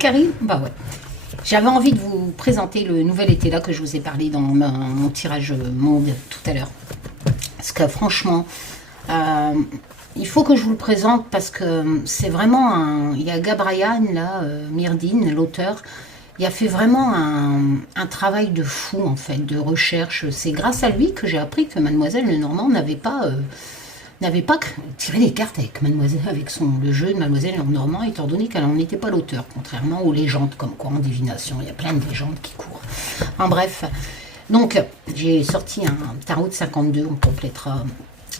Karine. Bah ouais. J'avais envie de vous présenter le nouvel été là que je vous ai parlé dans mon tirage monde tout à l'heure. Parce que franchement, il faut que je vous le présente parce que c'est vraiment un... Il y a Gabriel là, Myrdine, l'auteur. Il a fait vraiment un travail de fou en fait, de recherche. C'est grâce à lui que j'ai appris que Mademoiselle Lenormand n'avait pas tiré les cartes avec Mademoiselle, avec le jeu de Mademoiselle Lenormand, étant donné qu'elle n'en était pas l'auteur, contrairement aux légendes, comme quoi en divination, il y a plein de légendes qui courent. En bref, donc j'ai sorti un tarot de 52, on complétera.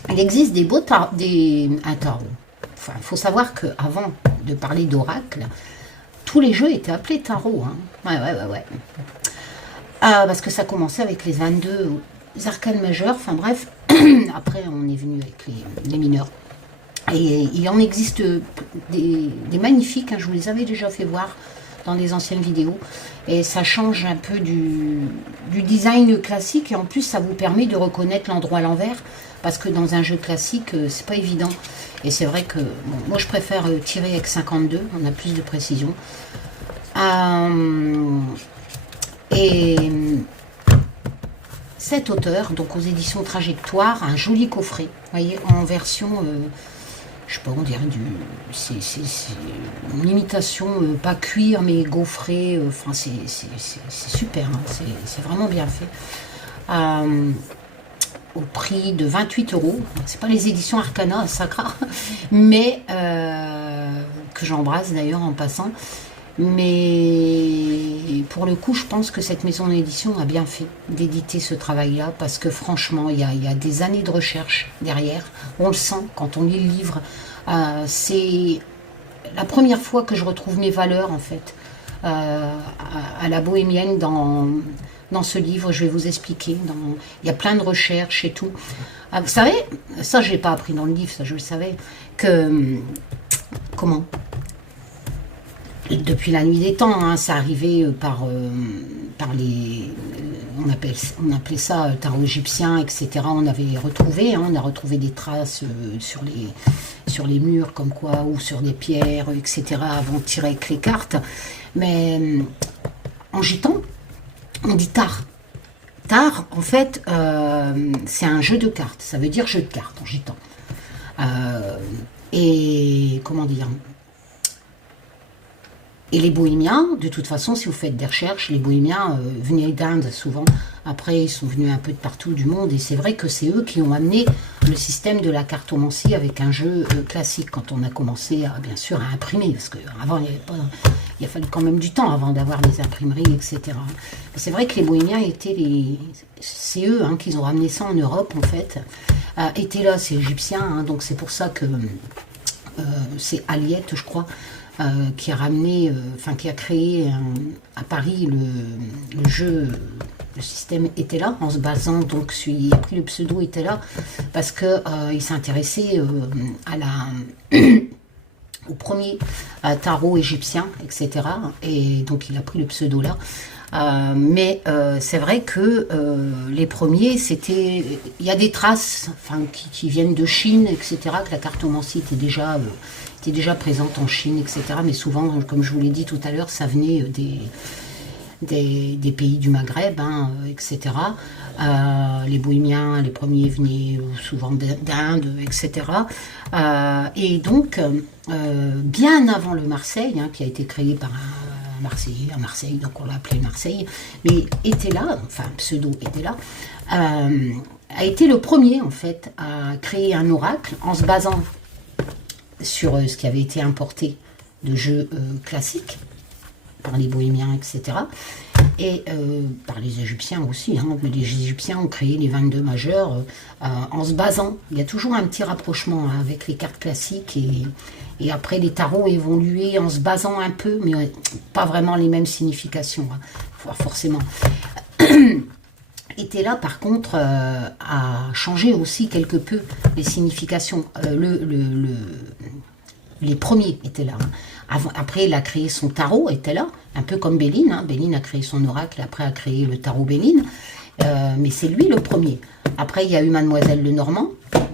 Il existe des beaux tarots, un tarot. Enfin, il faut savoir qu'avant de parler d'oracle, tous les jeux étaient appelés tarot. Hein. Ouais. Parce que ça commençait avec les 22 arcanes majeures, enfin bref. Après, on est venu avec les mineurs. Et il en existe des magnifiques, hein, je vous les avais déjà fait voir dans les anciennes vidéos. Et ça change un peu du design classique. Et en plus, ça vous permet de reconnaître l'endroit à l'envers. Parce que dans un jeu classique, c'est pas évident. Et c'est vrai que bon, moi, je préfère tirer avec 52. On a plus de précision. Et cet auteur, donc aux éditions Trajectoire, un joli coffret. Vous voyez, en version... je sais pas, on dirait c'est une imitation, pas cuir, mais gaufré. Enfin, c'est super, hein, c'est vraiment bien fait. Au prix de 28 €. C'est pas les éditions Arcana, Sacra, mais que j'embrasse d'ailleurs en passant. Mais pour le coup, je pense que cette maison d'édition a bien fait d'éditer ce travail-là, parce que franchement, il y a des années de recherche derrière. On le sent quand on lit le livre. C'est la première fois que je retrouve mes valeurs, en fait, à la bohémienne dans ce livre. Je vais vous expliquer. Il y a plein de recherches et tout. Vous savez, ça, je l'ai pas appris dans le livre, ça, je le savais, que... Comment ? Depuis la nuit des temps, hein, ça arrivait par les... On appelait ça tarot égyptien, etc. On avait retrouvé, hein, on a retrouvé des traces sur les murs, comme quoi, ou sur des pierres, etc. avant de tirer avec les cartes. Mais en gitan, on dit tar. Tar, en fait, c'est un jeu de cartes. Ça veut dire jeu de cartes en gitan. Et comment dire ? Et les bohémiens, de toute façon, si vous faites des recherches, les bohémiens venaient d'Inde souvent. Après, ils sont venus un peu de partout du monde. Et c'est vrai que c'est eux qui ont amené le système de la cartomancie avec un jeu classique. Quand on a commencé, bien sûr, à imprimer. Parce qu'avant, il a fallu quand même du temps avant d'avoir les imprimeries, etc. C'est vrai que les bohémiens étaient c'est eux hein, qui ont ramené ça en Europe, en fait. Étaient là, c'est égyptien. Hein, donc c'est pour ça que c'est Aliette, je crois. Qui a ramené, qui a créé à Paris le jeu, le système était là, en se basant, donc il a pris le pseudo était là, parce que il s'intéressait au premier tarot égyptien, etc. Et donc il a pris le pseudo là. Mais c'est vrai que les premiers, c'était... Il y a des traces qui viennent de Chine, etc., que la cartomancie était déjà présente en Chine, etc. Mais souvent, comme je vous l'ai dit tout à l'heure, ça venait des pays du Maghreb, hein, etc. Les bohémiens, les premiers venaient souvent d'Inde, etc. Et donc, bien avant le Marseille, hein, qui a été créé par un Marseillais, à Marseille, donc on l'a appelé Marseille, mais était là, enfin pseudo était là, a été le premier en fait à créer un oracle en se basant sur ce qui avait été importé de jeux classiques par les bohémiens, etc. Et par les Égyptiens aussi. Hein. Les Égyptiens ont créé les 22 majeurs en se basant. Il y a toujours un petit rapprochement hein, avec les cartes classiques et après les tarots évolué en se basant un peu, mais pas vraiment les mêmes significations, hein, forcément. Était là par contre à changer aussi quelque peu les significations. Les premiers étaient là. Hein. Après, il a créé son tarot, était là, un peu comme Béline. Hein. Béline a créé son oracle, après a créé le tarot Béline. Mais c'est lui le premier. Après, il y a eu Mademoiselle Lenormand.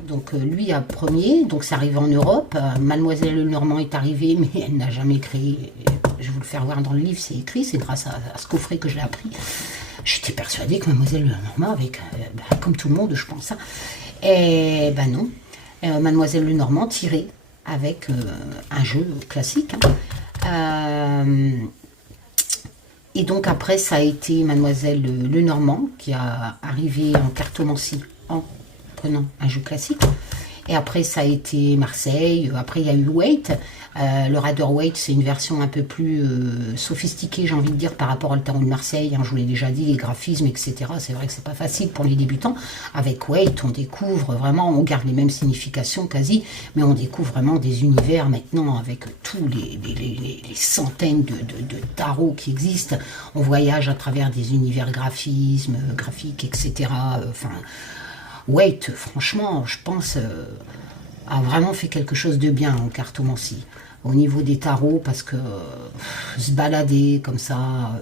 Donc lui a premier, donc ça arrive en Europe. Mademoiselle Lenormand est arrivée, mais elle n'a jamais créé je vais vous le faire voir dans le livre, c'est écrit, c'est grâce à ce coffret que je l'ai appris. J'étais persuadée que Mademoiselle Lenormand, avec, comme tout le monde, je pense, hein. Et ben non, Mademoiselle Lenormand tirait avec un jeu classique, hein. Et donc après, ça a été Mademoiselle Lenormand qui a arrivé en cartomancie en prenant un jeu classique. Et après, ça a été Marseille. Après, il y a eu Waite. Le Rider Waite, c'est une version un peu plus sophistiquée, j'ai envie de dire, par rapport au tarot de Marseille. Hein, je vous l'ai déjà dit, les graphismes, etc. C'est vrai que c'est pas facile pour les débutants. Avec Waite, on découvre vraiment, on garde les mêmes significations quasi, mais on découvre vraiment des univers maintenant avec tous les centaines de tarots qui existent. On voyage à travers des univers graphiques, etc. Enfin... Waite, franchement, je pense, a vraiment fait quelque chose de bien en cartomancie. Au niveau des tarots, parce que se balader comme ça,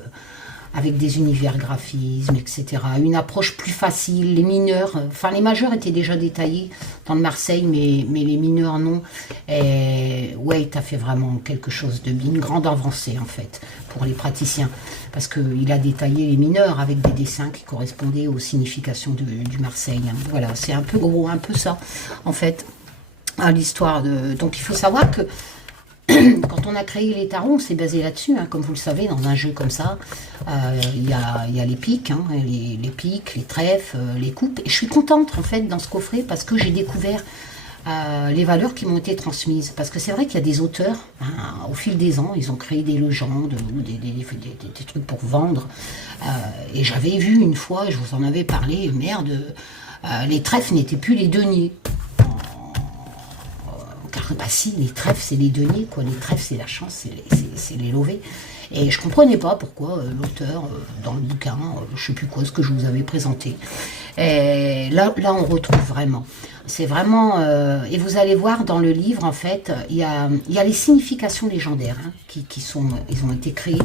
avec des univers graphismes, etc. Une approche plus facile, les mineurs, enfin les majeurs étaient déjà détaillés dans le Marseille, mais les mineurs non. Et Waite a fait vraiment quelque chose de bien, une grande avancée en fait, pour les praticiens. Parce qu'il a détaillé les mineurs avec des dessins qui correspondaient aux significations du Marseille. Voilà, c'est un peu gros, un peu ça, en fait, à l'histoire de... Donc il faut savoir que quand on a créé les tarots, on s'est basé là-dessus, hein, comme vous le savez, dans un jeu comme ça. Il y a les piques, hein, les piques, les trèfles, les coupes. Et je suis contente, en fait, dans ce coffret, parce que j'ai découvert les valeurs qui m'ont été transmises. Parce que c'est vrai qu'il y a des auteurs, hein, au fil des ans, ils ont créé des légendes ou des trucs pour vendre. Et j'avais vu une fois, je vous en avais parlé, merde, les trèfles n'étaient plus les deniers. Car bah si, les trèfles c'est les deniers, quoi. Les trèfles c'est la chance, c'est les lovés. Et je comprenais pas pourquoi l'auteur, dans le bouquin, je sais plus quoi, ce que je vous avais présenté. Et là on retrouve vraiment. C'est vraiment... et vous allez voir dans le livre, en fait, il y a les significations légendaires, hein, ils ont été créées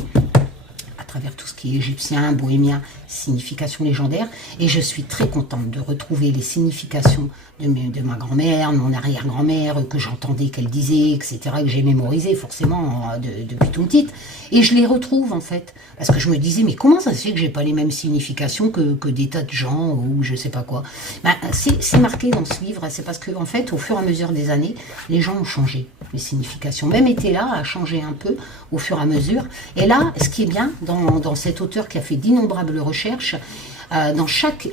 à travers tout ce qui est égyptien, bohémien, significations légendaires. Et je suis très contente de retrouver les significations de ma grand-mère, de mon arrière-grand-mère, que j'entendais qu'elle disait, etc., que j'ai mémorisé forcément depuis tout petit. Et je les retrouve en fait, parce que je me disais, mais comment ça se fait que j'ai pas les mêmes significations que des tas de gens, ou je sais pas quoi. Ben, c'est marqué dans ce livre, c'est parce que en fait, au fur et à mesure des années, les gens ont changé les significations. Même Etela a changé un peu au fur et à mesure. Et là, ce qui est bien dans cet auteur qui a fait d'innombrables recherches,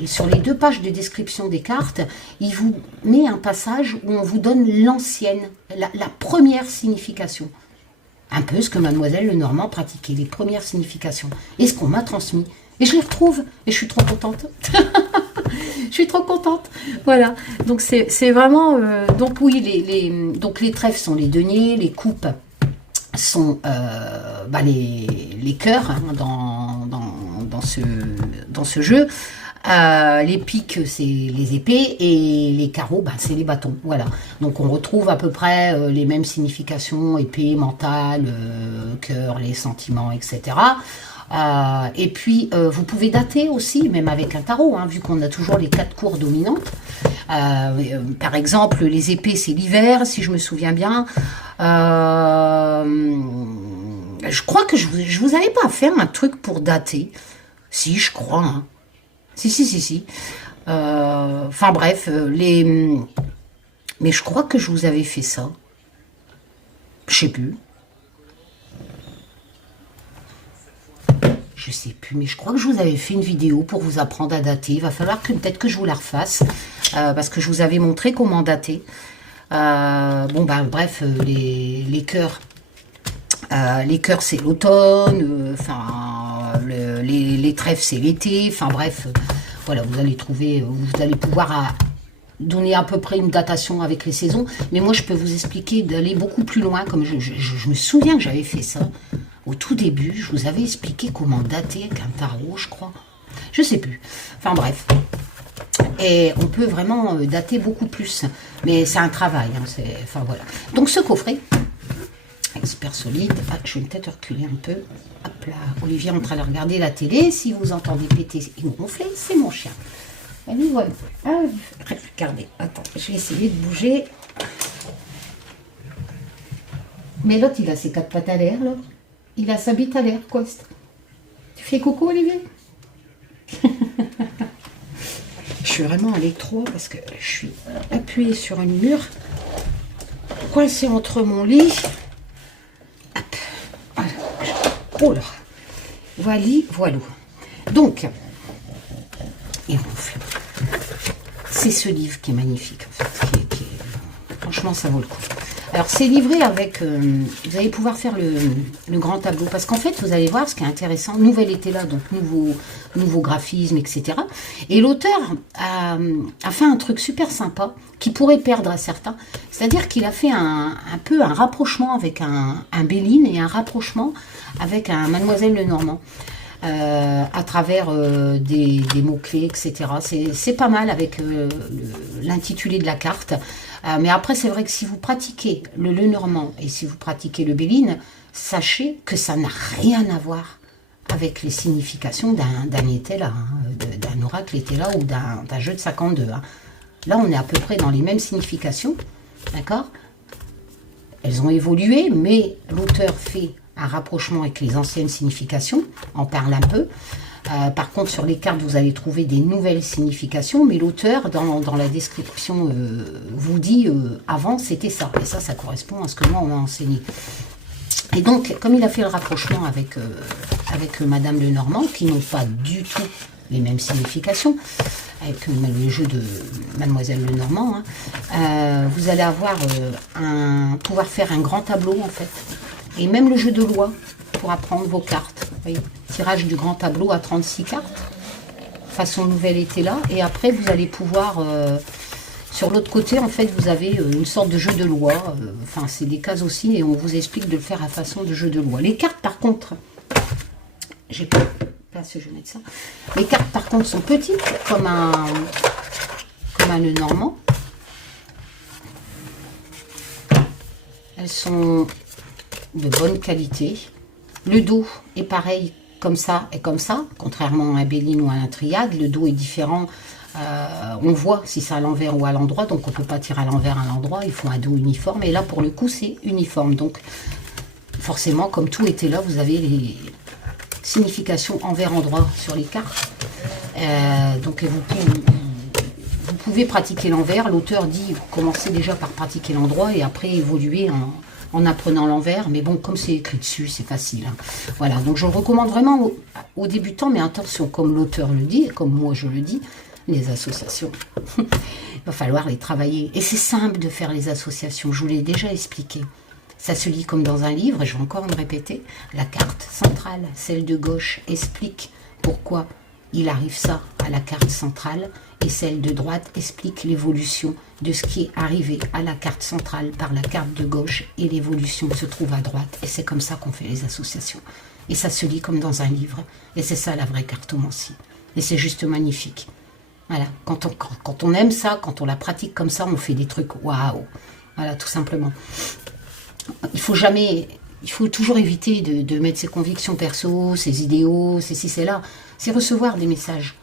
sur les 2 pages de description des cartes, il vous met un passage où on vous donne l'ancienne, la première signification. Un peu ce que Mademoiselle Lenormand pratiquait, les premières significations. Et ce qu'on m'a transmis. Et je les retrouve. Et je suis trop contente. Je suis trop contente. Voilà. Donc c'est vraiment... donc oui, donc les trèfles sont les deniers, les coupes sont les cœurs, hein, dans ce jeu. Les piques, c'est les épées, et les carreaux, c'est les bâtons. Voilà. Donc on retrouve à peu près les mêmes significations, épée, mental, cœur, les sentiments, etc. Et puis vous pouvez dater aussi, même avec un tarot, hein, vu qu'on a toujours les 4 cours dominantes. Par exemple, les épées, c'est l'hiver, si je me souviens bien. Je crois que je vous avais pas fait un truc pour dater. Si, je crois. Hein. Si. Enfin bref, mais je crois que je vous avais fait ça. Je sais plus. Je sais plus, mais je crois que je vous avais fait une vidéo pour vous apprendre à dater. Il va falloir que peut-être que je vous la refasse, parce que je vous avais montré comment dater. Bref, les cœurs. Les cœurs, c'est l'automne. Les trèfles, c'est l'été. Enfin bref, voilà, vous allez pouvoir donner à peu près une datation avec les saisons. Mais moi, je peux vous expliquer d'aller beaucoup plus loin. Comme je me souviens que j'avais fait ça. Au tout début, je vous avais expliqué comment dater avec un tarot, je crois. Je sais plus. Enfin bref. Et on peut vraiment dater beaucoup plus. Mais c'est un travail. Hein, enfin voilà. Donc ce coffret, super solide. Ah, je vais peut-être reculer un peu. Hop là. Olivier est en train de regarder la télé. Si vous entendez péter et gonfler, c'est mon chien. Allez, voilà. Ah, regardez. Attends, je vais essayer de bouger. Mais l'autre, il a ses 4 pattes à l'air, là. Il a sa bite à l'air, quoi. Tu fais coucou, Olivier? Je suis vraiment allée trop parce que je suis appuyée sur un mur, coincée entre mon lit. Hop. Voilà. Oh là. Voilà. Donc, il ronfle. C'est ce livre qui est magnifique, en fait. Franchement, ça vaut le coup. Alors, c'est livré avec... vous allez pouvoir faire le grand tableau. Parce qu'en fait, vous allez voir ce qui est intéressant. Nouvel été là, donc nouveau graphisme, etc. Et l'auteur a fait un truc super sympa qui pourrait perdre à certains. C'est-à-dire qu'il a fait un peu un rapprochement avec un Béline et un rapprochement avec un Mademoiselle Lenormand. À travers des mots-clés, etc. C'est pas mal avec l'intitulé de la carte. Mais après, c'est vrai que si vous pratiquez le Lenormand et si vous pratiquez le Béline, sachez que ça n'a rien à voir avec les significations d'un Étella, d'un oracle Étella ou d'un jeu de 52. Hein. Là, on est à peu près dans les mêmes significations, d'accord? Elles ont évolué, mais l'auteur fait un rapprochement avec les anciennes significations, en parle un peu. Par contre, sur les cartes, vous allez trouver des nouvelles significations, mais l'auteur, dans la description, vous dit avant, c'était ça. Et ça correspond à ce que moi, on m'a enseigné. Et donc, comme il a fait le rapprochement avec Madame Lenormand, qui n'ont pas du tout les mêmes significations, avec le jeu de Mademoiselle Lenormand, hein, vous allez pouvoir faire un grand tableau, en fait. Et même le jeu de loi pour apprendre vos cartes. Vous voyez, tirage du grand tableau à 36 cartes, façon nouvelle été là. Et après, vous allez pouvoir... sur l'autre côté, en fait, vous avez une sorte de jeu de loi. Enfin, c'est des cases aussi, et on vous explique de le faire à façon de jeu de loi. Les cartes, par contre... J'ai pas place, je vais mettre ça. Les cartes, par contre, sont petites, comme un Lenormand. Elles sont... de bonne qualité. Le dos est pareil comme ça et comme ça, contrairement à un Béline ou à un Triade. Le dos est différent. On voit si c'est à l'envers ou à l'endroit, donc on ne peut pas tirer à l'envers, à l'endroit. Il faut un dos uniforme. Et là, pour le coup, c'est uniforme. Donc, forcément, comme tout était là, vous avez les significations envers-endroit sur les cartes. Donc, vous pouvez pratiquer l'envers. L'auteur dit, vous commencez déjà par pratiquer l'endroit et après évoluer en apprenant l'envers, mais bon, comme c'est écrit dessus, c'est facile. Hein. Voilà, donc je le recommande vraiment aux débutants, mais attention, comme l'auteur le dit, comme moi je le dis, les associations, il va falloir les travailler. Et c'est simple de faire les associations, je vous l'ai déjà expliqué. Ça se lit comme dans un livre, et je vais encore me répéter, la carte centrale, celle de gauche, explique pourquoi il arrive ça à la carte centrale, et celle de droite explique l'évolution de ce qui est arrivé à la carte centrale par la carte de gauche, et l'évolution se trouve à droite, et c'est comme ça qu'on fait les associations. Et ça se lit comme dans un livre, et c'est ça la vraie cartomancie. Et c'est juste magnifique. Voilà, quand on aime ça, quand on la pratique comme ça, on fait des trucs waouh. Voilà, tout simplement. Il faut toujours éviter de mettre ses convictions perso, ses idéaux, c'est ci, c'est là. C'est recevoir des messages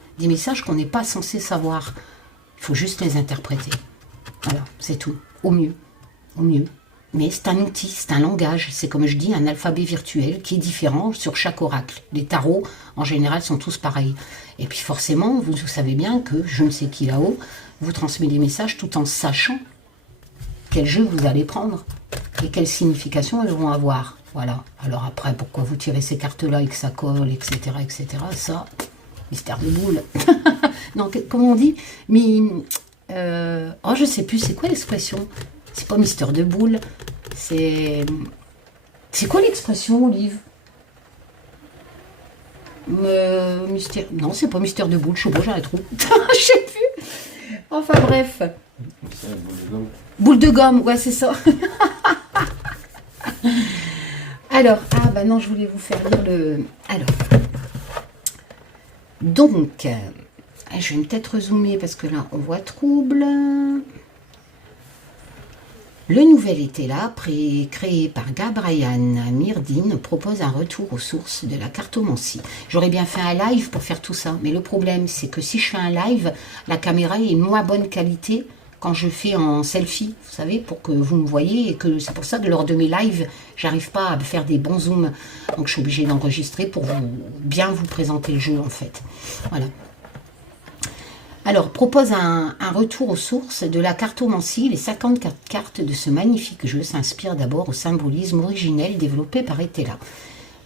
qu'on n'est pas censé savoir. Il faut juste les interpréter. Voilà, c'est tout. Au mieux. Mais c'est un outil, c'est un langage. C'est comme je dis, un alphabet virtuel qui est différent sur chaque oracle. Les tarots, en général, sont tous pareils. Et puis forcément, vous savez bien que je ne sais qui là-haut vous transmet des messages tout en sachant quel jeu vous allez prendre et quelle signification elles vont avoir. Voilà. Alors après, pourquoi vous tirez ces cartes-là et que ça colle, etc., ça, mystère de boule. Non, comment on dit? Mais, oh, je sais plus, c'est quoi l'expression? C'est pas mystère de boule, c'est quoi l'expression, Olive? Mystère... Non, c'est pas mystère de boule, je sais pas, j'ai un trou. Je sais plus. Enfin bref. Boule de gomme, ouais, c'est ça. Alors, ah bah non, je voulais vous faire lire le... Alors, donc, je vais peut-être zoomer parce que là, on voit trouble. Le nouvel été là, créé par Gabrian Myrdine, propose un retour aux sources de la cartomancie. J'aurais bien fait un live pour faire tout ça, mais le problème, c'est que si je fais un live, la caméra est moins bonne qualité quand je fais en selfie, vous savez, pour que vous me voyez, et que c'est pour ça que lors de mes lives, j'arrive pas à faire des bons zooms, donc je suis obligée d'enregistrer pour bien vous présenter le jeu en fait. Voilà. Alors, propose un retour aux sources de la cartomancie. Les 54 cartes de ce magnifique jeu s'inspirent d'abord au symbolisme originel développé par Etela,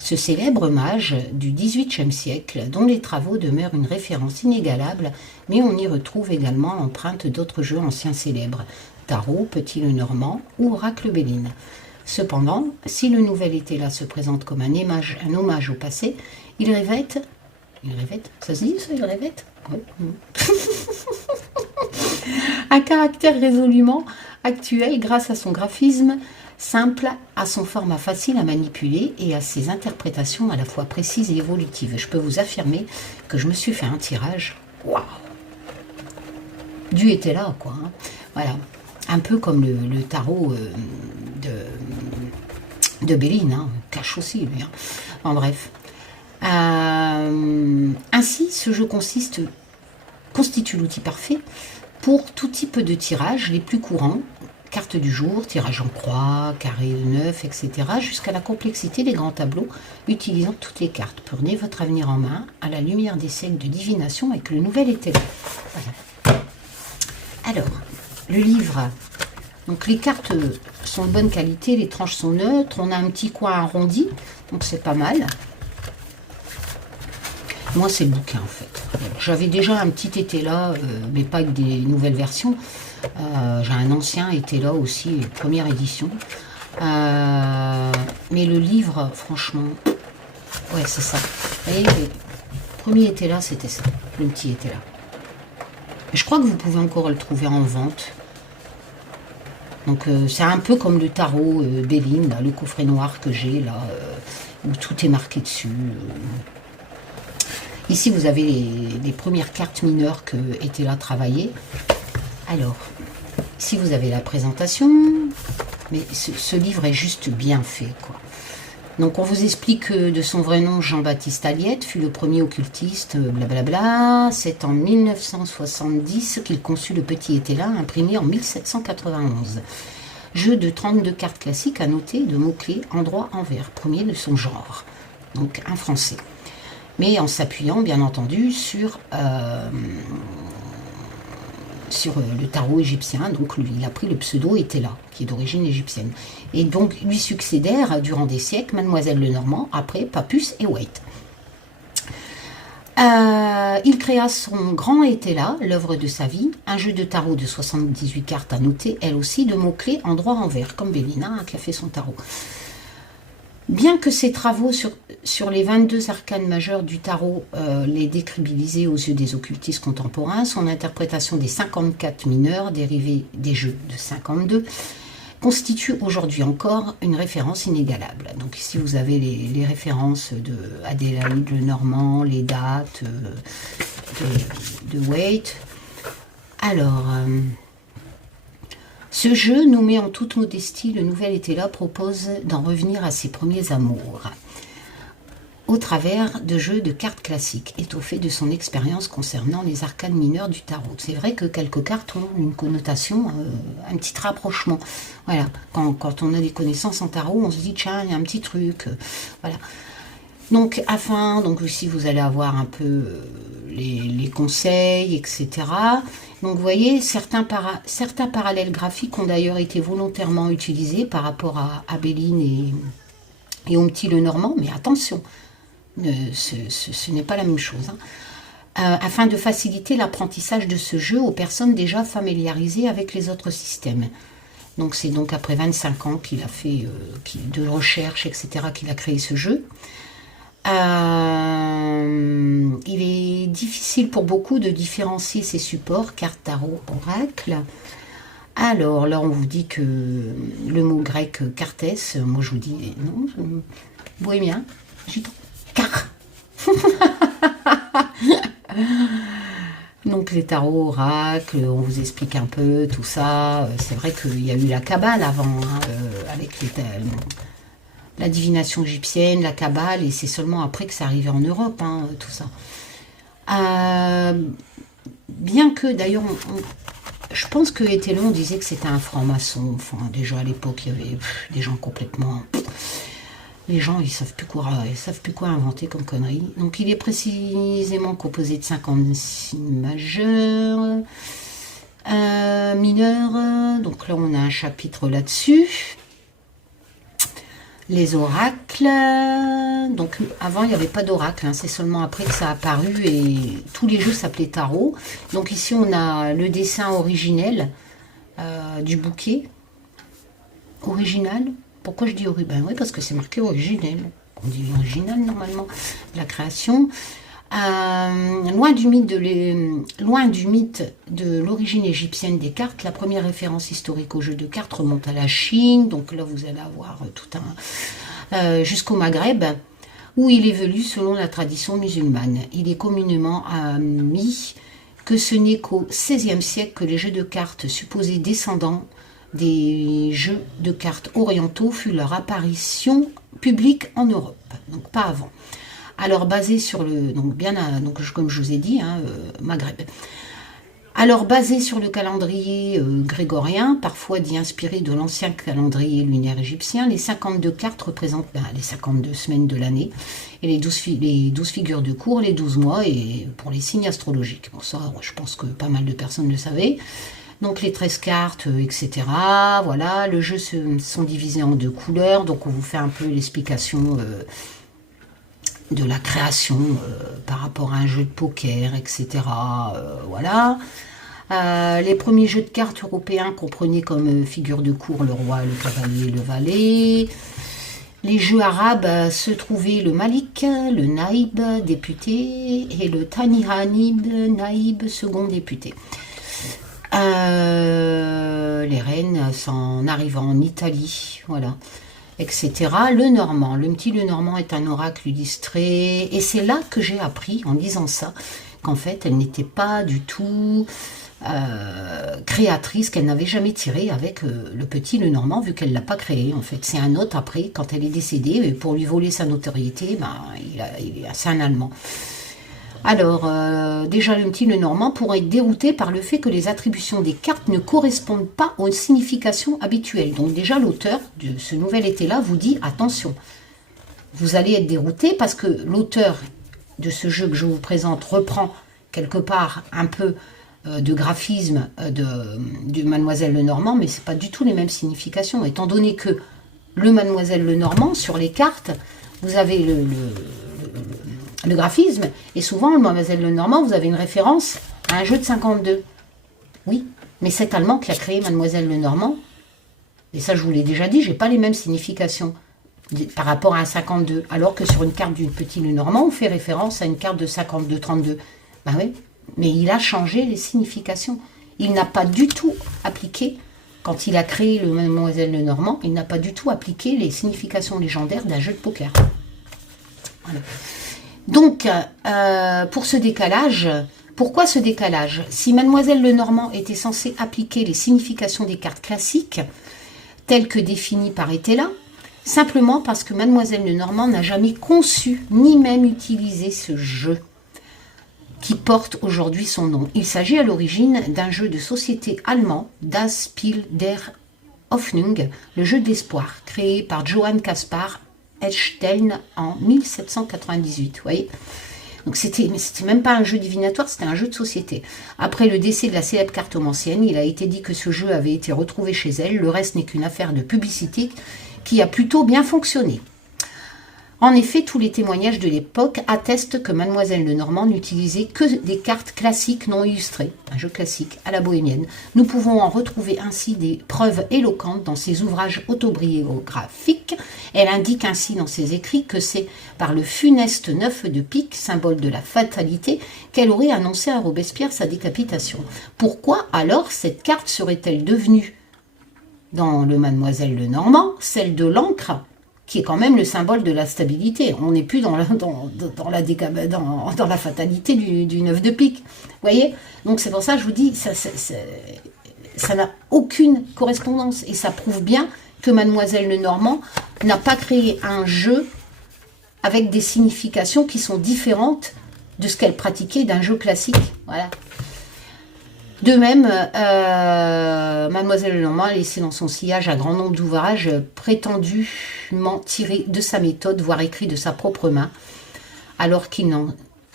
ce célèbre mage du XVIIIe siècle, dont les travaux demeurent une référence inégalable, mais on y retrouve également l'empreinte d'autres jeux anciens célèbres, Tarot, Petit le Normand ou Oracle Béline. Cependant, si le nouvel Etela se présente comme un hommage au passé, il revêt, ça se dit ça, il revêt ouais. Un caractère résolument actuel grâce à son graphisme simple, à son format facile à manipuler et à ses interprétations à la fois précises et évolutives. Je peux vous affirmer que je me suis fait un tirage, waouh, Dieu était là, quoi. Hein. Voilà, un peu comme le tarot de Béline, hein. Cache aussi, lui. Hein. En bref. Ainsi, ce jeu constitue l'outil parfait pour tout type de tirage, les plus courants, carte du jour, tirage en croix, carré de 9, etc., jusqu'à la complexité des grands tableaux, utilisant toutes les cartes. Prenez votre avenir en main à la lumière des siècles de divination avec le nouvel Etela. Voilà. Alors, le livre. Donc les cartes sont de bonne qualité, les tranches sont neutres, on a un petit coin arrondi, donc c'est pas mal. Moi, c'est le bouquin, en fait. J'avais déjà un petit Etela, mais pas avec des nouvelles versions. J'ai un ancien Etela aussi, première édition. Mais le livre, franchement, ouais, c'est ça. Et le premier Etela, c'était ça, le petit Etela. Je crois que vous pouvez encore le trouver en vente. Donc, c'est un peu comme le tarot Béline, là, le coffret noir que j'ai, là, où tout est marqué dessus. Ici, vous avez les premières cartes mineures que Etela travaillées. Alors, ici, vous avez la présentation. Mais ce livre est juste bien fait, quoi. Donc, on vous explique que de son vrai nom, Jean-Baptiste Aliette fut le premier occultiste, blablabla. C'est en 1970 qu'il conçut le petit Etela, imprimé en 1791. Jeu de 32 cartes classiques à noter de mots-clés endroit envers, premier de son genre. Donc, un français. Mais en s'appuyant, bien entendu, sur le tarot égyptien. Donc, lui, il a pris le pseudo Etela, qui est d'origine égyptienne. Et donc, lui succédèrent, durant des siècles, Mademoiselle Lenormand, après Papus et Waite. Il créa son grand Etela, l'œuvre de sa vie, un jeu de tarot de 78 cartes à noter, elle aussi, de mots-clés endroit envers, comme Bélina, qui a fait son tarot. Bien que ses travaux sur les 22 arcanes majeurs du tarot les décrédibilisés aux yeux des occultistes contemporains, son interprétation des 54 mineurs dérivés des jeux de 52 constitue aujourd'hui encore une référence inégalable. Donc ici vous avez les références de Adélaïde Lenormand, les dates de Waite. Alors... ce jeu, nommé en toute modestie, le nouvel Etela propose d'en revenir à ses premiers amours, au travers de jeux de cartes classiques, étoffés de son expérience concernant les arcanes mineures du tarot. C'est vrai que quelques cartes ont une connotation, un petit rapprochement. Voilà, quand on a des connaissances en tarot, on se dit, tiens, il y a un petit truc, voilà. Donc, donc ici vous allez avoir un peu les conseils, etc. Donc vous voyez, certains parallèles graphiques ont d'ailleurs été volontairement utilisés par rapport à Béline et au petit Lenormand, mais attention, ce n'est pas la même chose. Hein. Afin de faciliter l'apprentissage de ce jeu aux personnes déjà familiarisées avec les autres systèmes. Donc c'est donc après 25 ans qu'il a fait de recherche, etc., qu'il a créé ce jeu. Il est difficile pour beaucoup de différencier ces supports, cartes, tarot, oracle. Alors là, on vous dit que le mot grec cartes, moi je vous dis non, bohémien, gitan, car. Donc les tarots, oracles, on vous explique un peu tout ça. C'est vrai qu'il y a eu la Kabbale avant, hein, avec la divination égyptienne, la Kabbale, et c'est seulement après que c'est arrivé en Europe, hein, tout ça. Bien que, d'ailleurs, je pense que Ethelon disait que c'était un franc-maçon. Enfin, déjà à l'époque, il y avait des gens complètement... Les gens, ils savent plus quoi inventer comme conneries. Donc, il est précisément composé de 56 majeurs, mineurs. Donc là, on a un chapitre là-dessus. Les oracles. Donc, avant, il n'y avait pas d'oracle. Hein. C'est seulement après que ça a apparu et tous les jeux s'appelaient tarot. Donc, ici, on a le dessin originel du bouquet. Original. Pourquoi je dis original? Ben oui, parce que c'est marqué originel. On dit original normalement, la création. Loin du mythe de l'origine égyptienne des cartes, la première référence historique au jeu de cartes remonte à la Chine. Donc là, vous allez avoir tout un... jusqu'au Maghreb, où il évolue selon la tradition musulmane. Il est communément admis que ce n'est qu'au XVIe siècle que les jeux de cartes supposés descendants des jeux de cartes orientaux fut leur apparition publique en Europe, donc pas avant. Alors basé sur le, donc comme je vous ai dit, hein, Maghreb. Alors basé sur le calendrier grégorien, parfois dit inspiré de l'ancien calendrier lunaire égyptien, les 52 cartes représentent les 52 semaines de l'année et les 12 figures de cours, les 12 mois et pour les signes astrologiques. Bon ça, je pense que pas mal de personnes le savaient. Donc les 13 cartes, etc. Voilà, le jeu sont divisés en 2 couleurs. Donc on vous fait un peu l'explication de la création par rapport à un jeu de poker, etc. Voilà. Les premiers jeux de cartes européens comprenaient comme figure de cour le roi, le cavalier, le valet. Les jeux arabes se trouvaient le Malik, le Naïb, député, et le Tanihanib, Naïb, second député. Les reines en arrivant en Italie, voilà, etc. Le Normand, le Normand est un oracle illustré, et c'est là que j'ai appris, en lisant ça, qu'en fait, elle n'était pas du tout créatrice, qu'elle n'avait jamais tiré avec le Normand, vu qu'elle ne l'a pas créé, en fait. C'est un autre, après, quand elle est décédée, et pour lui voler sa notoriété, c'est un Allemand. Alors, déjà le Normand pourrait être dérouté par le fait que les attributions des cartes ne correspondent pas aux significations habituelles. Donc déjà, l'auteur de ce nouvel été-là vous dit, attention, vous allez être dérouté parce que l'auteur de ce jeu que je vous présente reprend quelque part un peu de graphisme de Mademoiselle Lenormand, mais ce n'est pas du tout les mêmes significations, étant donné que le Mademoiselle Lenormand, sur les cartes, vous avez le graphisme, et souvent, le Mademoiselle Lenormand, vous avez une référence à un jeu de 52. Oui, mais cet Allemand qui a créé Mademoiselle Lenormand, et ça je vous l'ai déjà dit, j'ai pas les mêmes significations par rapport à un 52, alors que sur une carte d'une petite Lenormand, on fait référence à une carte de 52-32. Ben oui, mais il a changé les significations. Il n'a pas du tout appliqué, quand il a créé le Mademoiselle Lenormand, il n'a pas du tout appliqué les significations légendaires d'un jeu de poker. Voilà. Donc, pour ce décalage, pourquoi ce décalage? Si Mademoiselle Lenormand était censée appliquer les significations des cartes classiques, telles que définies par Etela, simplement parce que Mademoiselle Lenormand n'a jamais conçu, ni même utilisé ce jeu qui porte aujourd'hui son nom. Il s'agit à l'origine d'un jeu de société allemand, Das Spiel der Hoffnung, le jeu de l'espoir, créé par Johann Caspar Edstein en 1798, vous voyez. Donc c'était même pas un jeu divinatoire, c'était un jeu de société. Après le décès de la célèbre cartomancienne, il a été dit que ce jeu avait été retrouvé chez elle. Le reste n'est qu'une affaire de publicité qui a plutôt bien fonctionné. En effet, tous les témoignages de l'époque attestent que Mademoiselle Lenormand n'utilisait que des cartes classiques non illustrées, un jeu classique à la bohémienne. Nous pouvons en retrouver ainsi des preuves éloquentes dans ses ouvrages autobiographiques. Elle indique ainsi dans ses écrits que c'est par le funeste 9 de pique, symbole de la fatalité, qu'elle aurait annoncé à Robespierre sa décapitation. Pourquoi alors cette carte serait-elle devenue, dans le Mademoiselle Lenormand, celle de l'encre, qui est quand même le symbole de la stabilité? On n'est plus dans la fatalité du 9 de pique. Vous voyez? Donc c'est pour ça que je vous dis, ça n'a aucune correspondance. Et ça prouve bien que Mademoiselle Lenormand n'a pas créé un jeu avec des significations qui sont différentes de ce qu'elle pratiquait d'un jeu classique. Voilà. De même, Mademoiselle Lenormand a laissé dans son sillage un grand nombre d'ouvrages prétendument tirés de sa méthode, voire écrits de sa propre main, alors qu'il n'en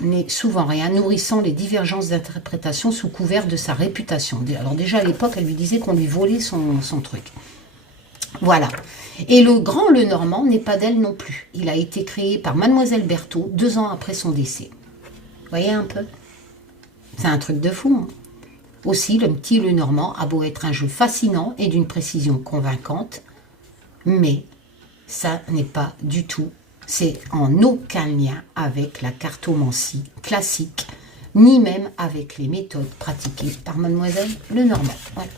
est souvent rien, nourrissant les divergences d'interprétation sous couvert de sa réputation. Alors déjà à l'époque, elle lui disait qu'on lui volait son truc. Voilà. Et le grand Lenormand n'est pas d'elle non plus. Il a été créé par Mademoiselle Berthaud 2 ans après son décès. Vous voyez un peu? C'est un truc de fou, hein. Aussi, le petit Lenormand a beau être un jeu fascinant et d'une précision convaincante, mais ça n'est pas du tout, c'est en aucun lien avec la cartomancie classique, ni même avec les méthodes pratiquées par Mademoiselle Lenormand. Voilà.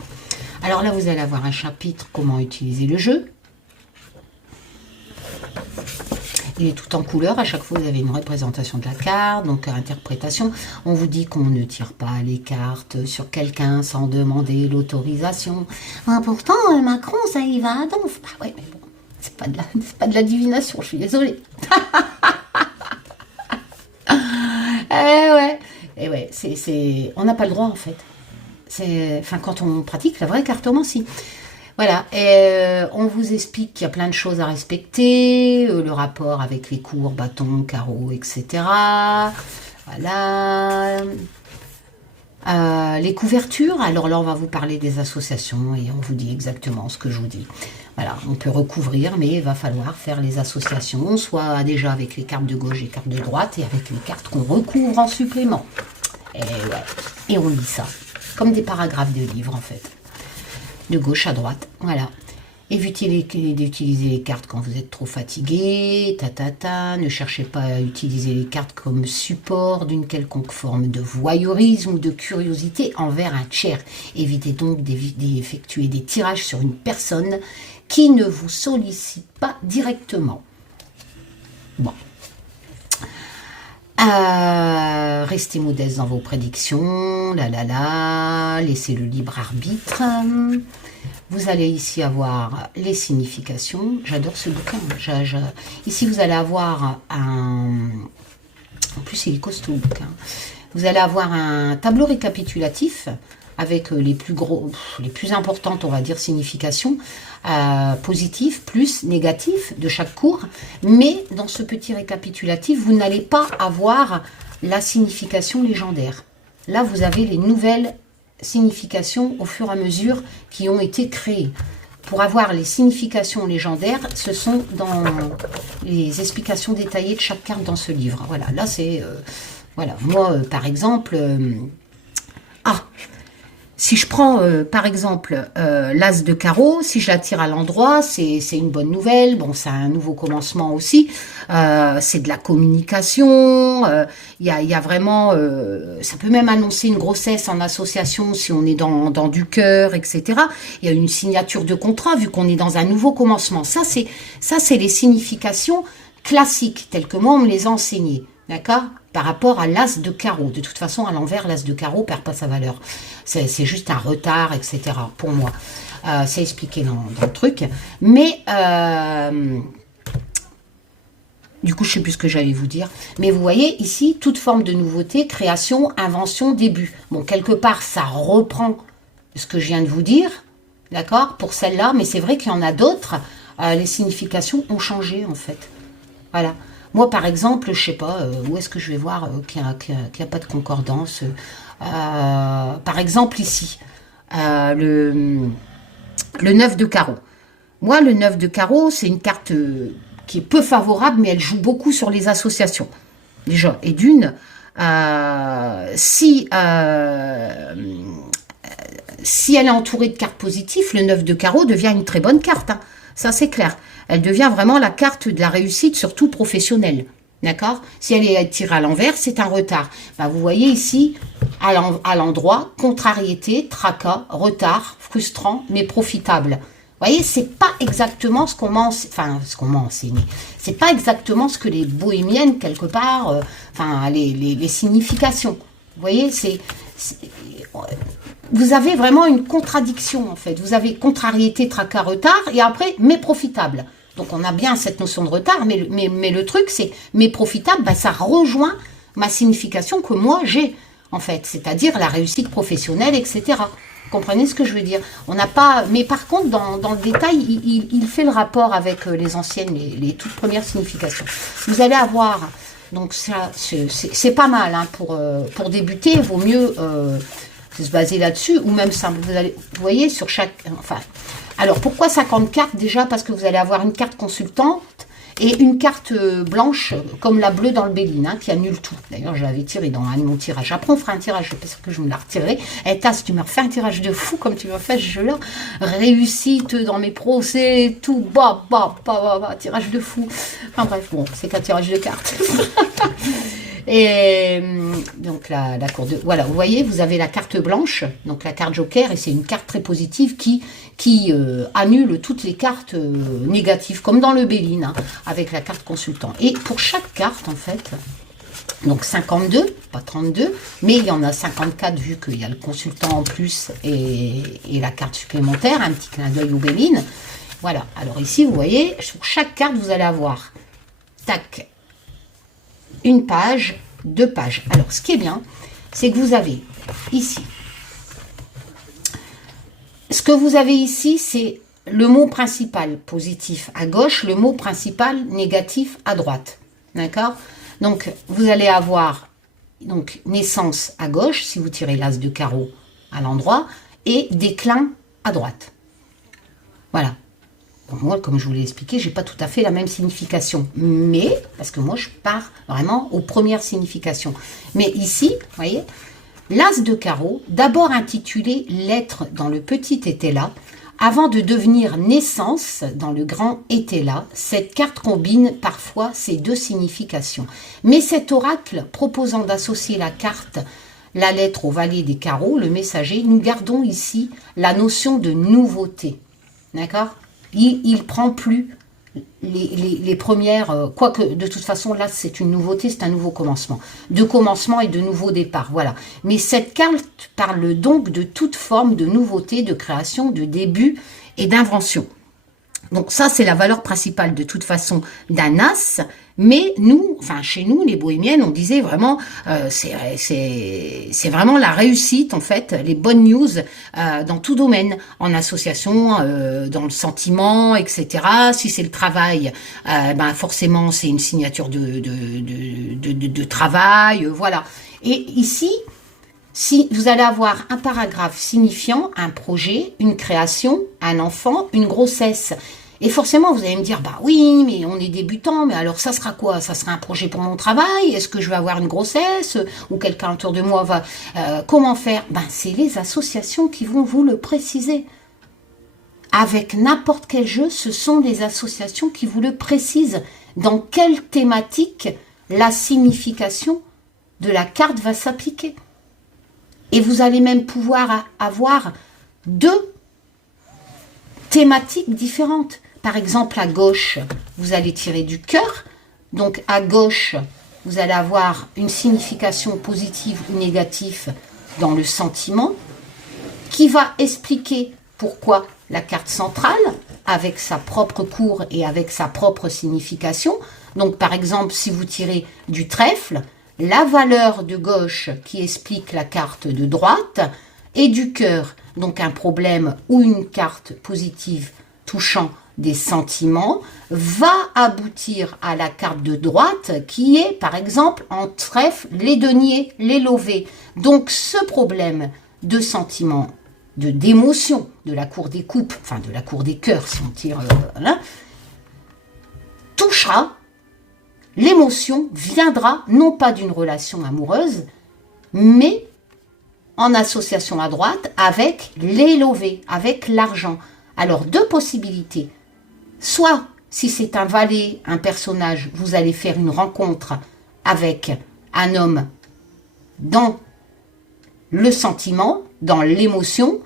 Alors là, vous allez avoir un chapitre comment utiliser le jeu. Il est tout en couleur, à chaque fois vous avez une représentation de la carte, donc interprétation. On vous dit qu'on ne tire pas les cartes sur quelqu'un sans demander l'autorisation. Ah, pourtant, Macron, ça y va à donf. Bah ouais, mais bon, c'est pas de la divination, je suis désolée. Et ouais, on n'a pas le droit en fait. Enfin, quand on pratique la vraie cartomancie. Voilà, et on vous explique qu'il y a plein de choses à respecter, le rapport avec les cours, bâtons, carreaux, etc. Voilà. Les couvertures, alors là on va vous parler des associations et on vous dit exactement ce que je vous dis. Voilà, on peut recouvrir, mais il va falloir faire les associations, soit déjà avec les cartes de gauche et les cartes de droite, et avec les cartes qu'on recouvre en supplément. Et ouais, et on lit ça, comme des paragraphes de livres en fait. De gauche à droite, voilà. Évitez d'utiliser les cartes quand vous êtes trop fatigué, ne cherchez pas à utiliser les cartes comme support d'une quelconque forme de voyeurisme ou de curiosité envers un tiers. Évitez donc d'effectuer des tirages sur une personne qui ne vous sollicite pas directement. Bon. Restez modeste dans vos prédictions, laissez le libre arbitre. Vous allez ici avoir les significations. J'adore ce bouquin. Ici, vous allez avoir un... En plus, il est costaud, le bouquin. Vous allez avoir un tableau récapitulatif avec les plus importantes, on va dire, significations, positives plus négatives de chaque cours. Mais dans ce petit récapitulatif, vous n'allez pas avoir la signification légendaire. Là, vous avez les nouvelles significations au fur et à mesure qui ont été créées. Pour avoir les significations légendaires, ce sont dans les explications détaillées de chaque carte dans ce livre. Voilà, là c'est... voilà, moi, par exemple... si je prends, par exemple, l'as de carreau, si je la tire à l'endroit, c'est une bonne nouvelle. Bon, c'est un nouveau commencement aussi. C'est de la communication. Il y a vraiment... ça peut même annoncer une grossesse en association si on est dans du cœur, etc. Il y a une signature de contrat vu qu'on est dans un nouveau commencement. Ça, c'est les significations classiques, telles que moi, on me les a enseignées. D'accord? Par rapport à l'as de carreau. De toute façon, à l'envers, l'as de carreau ne perd pas sa valeur. C'est juste un retard, etc. pour moi. C'est expliqué dans le truc. Mais, du coup, je ne sais plus ce que j'allais vous dire. Mais vous voyez, ici, toute forme de nouveauté, création, invention, début. Bon, quelque part, ça reprend ce que je viens de vous dire. D'accord? Pour celle-là. Mais c'est vrai qu'il y en a d'autres. Les significations ont changé, en fait. Voilà. Moi, par exemple, je sais pas, où est-ce que je vais voir qu'il n'y a pas de concordance. Par exemple, ici, le 9 de carreau. Moi, le 9 de carreau, c'est une carte qui est peu favorable, mais elle joue beaucoup sur les associations. Déjà, et d'une, si elle est entourée de cartes positives, le 9 de carreau devient une très bonne carte. Hein. Ça, c'est clair. Elle devient vraiment la carte de la réussite, surtout professionnelle. D'accord? Si elle est tirée à l'envers, c'est un retard. Ben, vous voyez ici, à l'endroit, contrariété, tracas, retard, frustrant, mais profitable. Vous voyez, c'est pas exactement ce qu'on m'a enseigné. C'est pas exactement ce que les bohémiennes, quelque part, les significations. Vous voyez, vous avez vraiment une contradiction, en fait. Vous avez contrariété, tracas, retard, et après, mais profitable. Donc, on a bien cette notion de retard, mais le truc, c'est, mais profitable, ben, ça rejoint ma signification que moi, j'ai en fait, c'est-à-dire la réussite professionnelle, etc. Vous comprenez ce que je veux dire? On n'a pas, mais par contre, dans le détail, il fait le rapport avec les anciennes, les toutes premières significations. Vous allez avoir, donc ça, c'est pas mal hein, pour débuter. Il vaut mieux se baser là-dessus, ou même simple. Vous voyez, sur chaque, enfin, alors pourquoi 50 cartes? Déjà parce que vous allez avoir une carte consultante et une carte blanche, comme la bleue dans le Béline, hein, qui annule tout. D'ailleurs, je l'avais tiré dans un de mon tirage. Après, on fera un tirage, je pense que je me la retirerai. Et Tasse, tu me refais un tirage de fou, comme tu m'as fait ce jeu-là. Réussite dans mes procès, tout, tirage de fou. Enfin bref, bon, c'est qu'un tirage de cartes. Et donc la cour de... Voilà, vous voyez, vous avez la carte blanche, donc la carte joker, et c'est une carte très positive qui annule toutes les cartes négatives, comme dans le Béline, hein, avec la carte consultant. Et pour chaque carte, en fait, donc 52, pas 32, mais il y en a 54 vu qu'il y a le consultant en plus et la carte supplémentaire, un petit clin d'œil au Béline. Voilà, alors ici, vous voyez, sur chaque carte, vous allez avoir, tac, une page, 2 pages. Alors, ce qui est bien, c'est que vous avez ici, ce que vous avez ici, c'est le mot principal positif à gauche, le mot principal négatif à droite. D'accord? Donc, vous allez avoir donc naissance à gauche, si vous tirez l'as de carreau à l'endroit, et déclin à droite. Voilà. Bon, moi, comme je vous l'ai expliqué, je n'ai pas tout à fait la même signification. Mais, parce que moi, je pars vraiment aux premières significations. Mais ici, vous voyez, l'as de carreau, d'abord intitulé lettre dans le petit étella, avant de devenir naissance dans le grand étella, cette carte combine parfois ces deux significations. Mais cet oracle proposant d'associer la carte, la lettre au valet des carreaux, le messager, nous gardons ici la notion de nouveauté. D'accord ? Il prend plus les premières, quoique de toute façon là c'est une nouveauté, c'est un nouveau commencement. De commencement et de nouveau départ, voilà. Mais cette carte parle donc de toute forme de nouveauté, de création, de début et d'invention. Donc ça, c'est la valeur principale de toute façon d'un as. Mais nous, enfin chez nous, les bohémiennes, on disait vraiment, c'est vraiment la réussite, en fait, les bonnes news dans tout domaine, en association, dans le sentiment, etc. Si c'est le travail, ben forcément, c'est une signature de travail, voilà. Et ici, si vous allez avoir un paragraphe signifiant un projet, une création, un enfant, une grossesse. Et forcément, vous allez me dire, bah oui, mais on est débutant, mais alors ça sera quoi? Ça sera un projet pour mon travail? Est-ce que je vais avoir une grossesse? Ou quelqu'un autour de moi va... comment faire? Ben, c'est les associations qui vont vous le préciser. Avec n'importe quel jeu, ce sont les associations qui vous le précisent. Dans quelle thématique la signification de la carte va s'appliquer? Et vous allez même pouvoir avoir 2 thématiques différentes. Par exemple, à gauche, vous allez tirer du cœur. Donc, à gauche, vous allez avoir une signification positive ou négative dans le sentiment qui va expliquer pourquoi la carte centrale, avec sa propre cour et avec sa propre signification. Donc, par exemple, si vous tirez du trèfle, la valeur de gauche qui explique la carte de droite et du cœur, donc un problème ou une carte positive touchant des sentiments, va aboutir à la carte de droite qui est par exemple en trèfle les deniers, les lovés. Donc ce problème de sentiments, d'émotion, de la cour des coupes, enfin de la cour des cœurs si on tire là, touchera. L'émotion viendra non pas d'une relation amoureuse, mais en association à droite avec les lovés, avec l'argent. Alors, 2 possibilités. Soit, si c'est un valet, un personnage, vous allez faire une rencontre avec un homme dans le sentiment, dans l'émotion,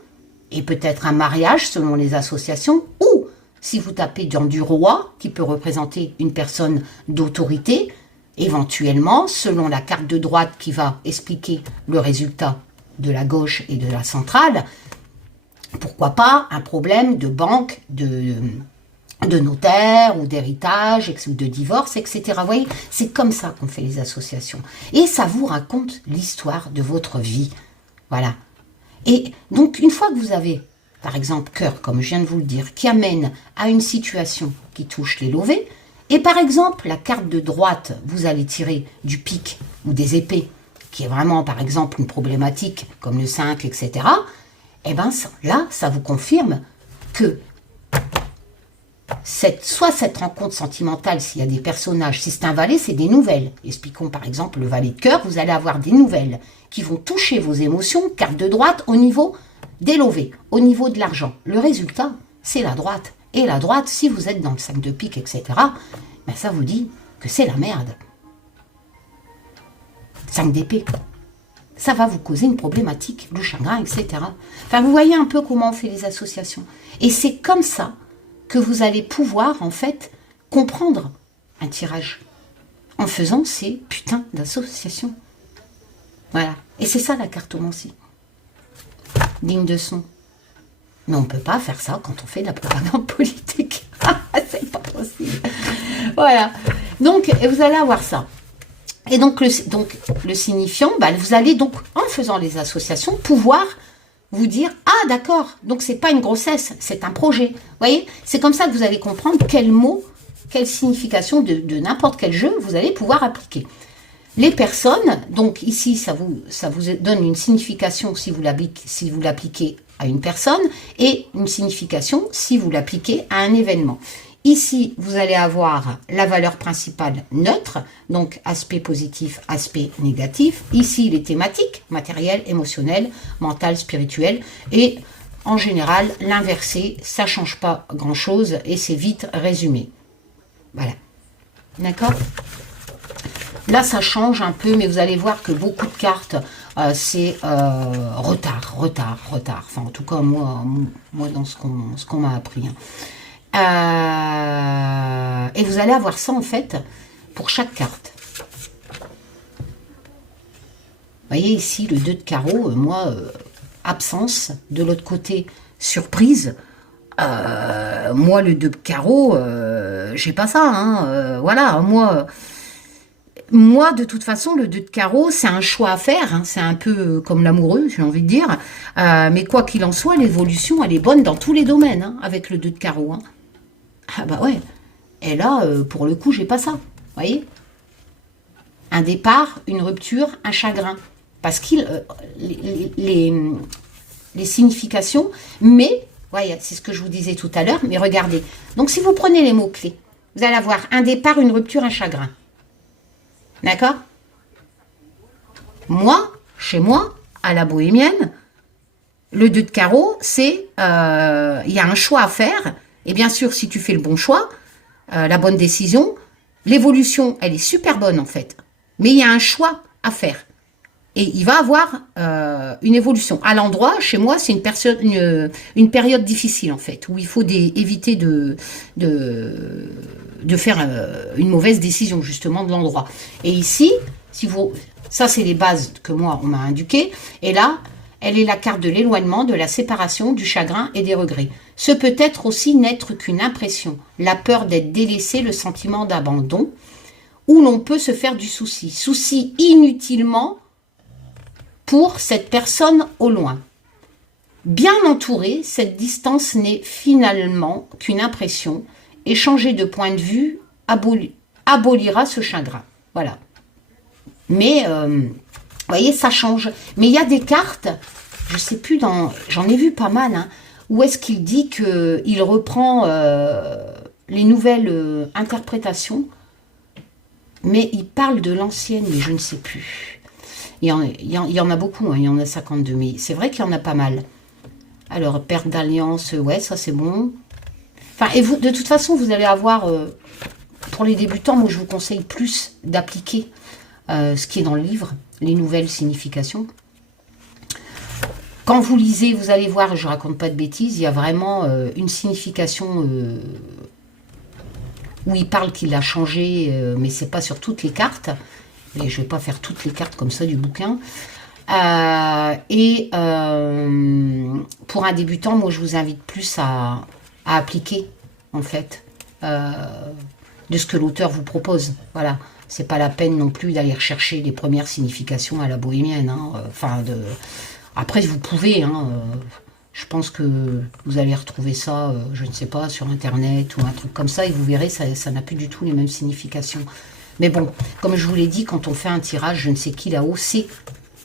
et peut-être un mariage selon les associations, ou si vous tapez dans du roi, qui peut représenter une personne d'autorité, éventuellement, selon la carte de droite qui va expliquer le résultat de la gauche et de la centrale, pourquoi pas un problème de banque, de de notaire ou d'héritage ou de divorce, etc. Vous voyez, c'est comme ça qu'on fait les associations. Et ça vous raconte l'histoire de votre vie. Voilà. Et donc, une fois que vous avez, par exemple, cœur, comme je viens de vous le dire, qui amène à une situation qui touche les lovés, et par exemple, la carte de droite, vous allez tirer du pic ou des épées, qui est vraiment, par exemple, une problématique, comme le 5, etc., et bien là, ça vous confirme que soit cette rencontre sentimentale, s'il y a des personnages, si c'est un valet, c'est des nouvelles. Expliquons par exemple le valet de cœur, vous allez avoir des nouvelles qui vont toucher vos émotions, carte de droite, au niveau des lovés, au niveau de l'argent. Le résultat, c'est la droite. Et la droite, si vous êtes dans le 5 de pique, etc., ben ça vous dit que c'est la merde. 5 d'épée. Ça va vous causer une problématique, du chagrin, etc. Enfin, vous voyez un peu comment on fait les associations. Et c'est comme ça que vous allez pouvoir, en fait, comprendre un tirage en faisant ces putains d'associations. Voilà. Et c'est ça la cartomancie. Digne de son. Mais on ne peut pas faire ça quand on fait de la propagande politique. C'est pas possible. Voilà. Donc, vous allez avoir ça. Et donc, le signifiant, bah, vous allez donc, en faisant les associations, pouvoir vous dire, ah d'accord, donc c'est pas une grossesse, c'est un projet. Vous voyez, c'est comme ça que vous allez comprendre quel mot, quelle signification de n'importe quel jeu vous allez pouvoir appliquer. Les personnes, donc ici, ça vous donne une signification si vous l'appliquez à une personne et une signification si vous l'appliquez à un événement. Ici, vous allez avoir la valeur principale neutre, donc aspect positif, aspect négatif. Ici, les thématiques, matériel, émotionnel, mental, spirituel. Et en général, l'inversé, ça ne change pas grand-chose et c'est vite résumé. Voilà. D'accord ? Là, ça change un peu, mais vous allez voir que beaucoup de cartes, c'est retard. Enfin, en tout cas, moi dans ce qu'on m'a appris. Et vous allez avoir ça, en fait, pour chaque carte. Vous voyez ici, le 2 de carreau, absence. De l'autre côté, surprise. Moi, le 2 de carreau, j'ai pas ça. Voilà, moi, de toute façon, le 2 de carreau, c'est un choix à faire. C'est un peu comme l'amoureux, j'ai envie de dire. Mais quoi qu'il en soit, l'évolution, elle est bonne dans tous les domaines, avec le 2 de carreau. Ah bah ouais. Et là, pour le coup, j'ai pas ça. Vous voyez ? Un départ, une rupture, un chagrin. Parce que les significations, mais, voyez, c'est ce que je vous disais tout à l'heure, mais regardez. Donc, si vous prenez les mots-clés, vous allez avoir un départ, une rupture, un chagrin. D'accord ? Moi, chez moi, à la bohémienne, le 2 de carreau, c'est, il y a un choix à faire. Et bien sûr, si tu fais le bon choix, la bonne décision, l'évolution, elle est super bonne en fait. Mais il y a un choix à faire. Et il va avoir une évolution. À l'endroit, chez moi, c'est une période difficile en fait, où il faut éviter de faire une mauvaise décision justement de l'endroit. Et ici, ça c'est les bases que moi, on m'a indiquées. Et là, elle est la carte de l'éloignement, de la séparation, du chagrin et des regrets. Ce peut être aussi n'être qu'une impression, la peur d'être délaissé, le sentiment d'abandon, où l'on peut se faire du souci. Souci inutilement pour cette personne au loin. Bien entourée, cette distance n'est finalement qu'une impression, et changer de point de vue abolira ce chagrin. Voilà. Mais, vous voyez, ça change. Mais il y a des cartes, je ne sais plus, j'en ai vu pas mal, où est-ce qu'il dit qu'il reprend les nouvelles interprétations, mais il parle de l'ancienne, mais je ne sais plus. Il y en a beaucoup, il y en a 52, mais c'est vrai qu'il y en a pas mal. Alors, perte d'alliance, ouais, ça c'est bon. Enfin, et vous, de toute façon, vous allez avoir, pour les débutants, moi je vous conseille plus d'appliquer ce qui est dans le livre, les nouvelles significations. Quand vous lisez, vous allez voir, je ne raconte pas de bêtises, il y a vraiment une signification où il parle qu'il a changé, mais ce n'est pas sur toutes les cartes. Mais je ne vais pas faire toutes les cartes comme ça du bouquin. Pour un débutant, moi je vous invite plus à appliquer, en fait, de ce que l'auteur vous propose. Voilà. C'est pas la peine non plus d'aller rechercher les premières significations à la bohémienne. Hein. Après, vous pouvez. Hein, je pense que vous allez retrouver ça, je ne sais pas, sur Internet ou un truc comme ça, et vous verrez, ça n'a plus du tout les mêmes significations. Mais bon, comme je vous l'ai dit, quand on fait un tirage, je ne sais qui là-haut, c'est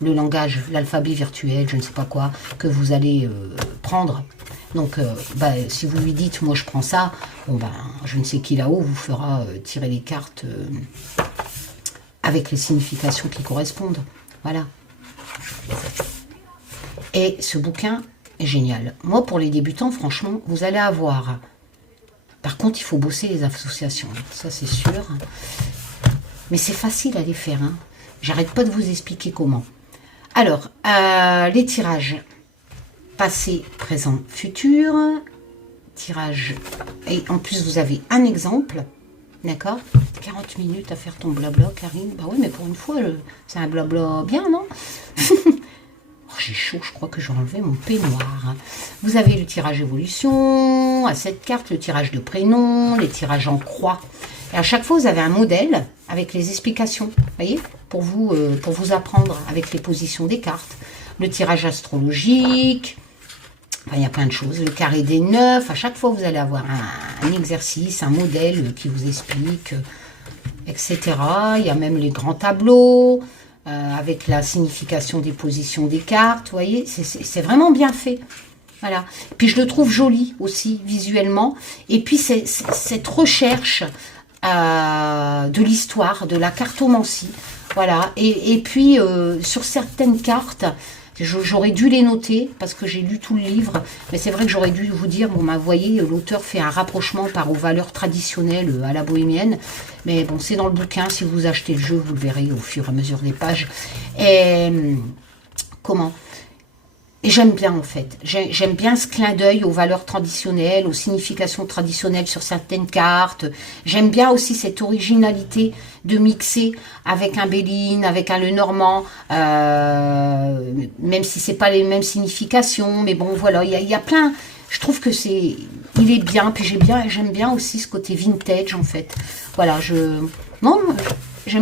le langage, l'alphabet virtuel, je ne sais pas quoi, que vous allez prendre. Donc, si vous lui dites, moi je prends ça, bon je ne sais qui là-haut vous fera tirer les cartes avec les significations qui correspondent. Voilà. Et ce bouquin est génial. Moi, pour les débutants, franchement, vous allez avoir... Par contre, il faut bosser les associations, ça c'est sûr. Mais c'est facile à les faire. Hein. J'arrête pas de vous expliquer comment. Alors, les tirages passé, présent, futur. Tirage. Et en plus, vous avez un exemple. D'accord? 40 minutes à faire ton blabla, Karine. Bah oui, mais pour une fois, c'est un blabla bien, non? Oh, j'ai chaud, je crois que je vais enlever mon peignoir. Vous avez le tirage évolution, à cette carte, le tirage de prénom, les tirages en croix. Et à chaque fois, vous avez un modèle avec les explications, voyez, pour vous apprendre avec les positions des cartes. Le tirage astrologique, enfin, il y a plein de choses. Le carré des 9, à chaque fois, vous allez avoir un exercice, un modèle qui vous explique, etc. Il y a même les grands tableaux, avec la signification des positions des cartes, vous voyez, c'est vraiment bien fait. Voilà. Puis je le trouve joli aussi, visuellement. Et puis cette recherche de l'histoire, de la cartomancie. Voilà. Et puis, sur certaines cartes, j'aurais dû les noter, parce que j'ai lu tout le livre, mais c'est vrai que j'aurais dû vous dire, bon, vous voyez, l'auteur fait un rapprochement par aux valeurs traditionnelles à la bohémienne, mais bon, c'est dans le bouquin, si vous achetez le jeu, vous le verrez au fur et à mesure des pages. Et comment ? Et j'aime bien, en fait. J'aime bien ce clin d'œil aux valeurs traditionnelles, aux significations traditionnelles sur certaines cartes. J'aime bien aussi cette originalité de mixer avec un Béline, avec un Lenormand, même si c'est pas les mêmes significations. Mais bon, voilà, il y a plein... Je trouve que il est bien. Puis j'aime bien aussi ce côté vintage, en fait. Voilà, j'aime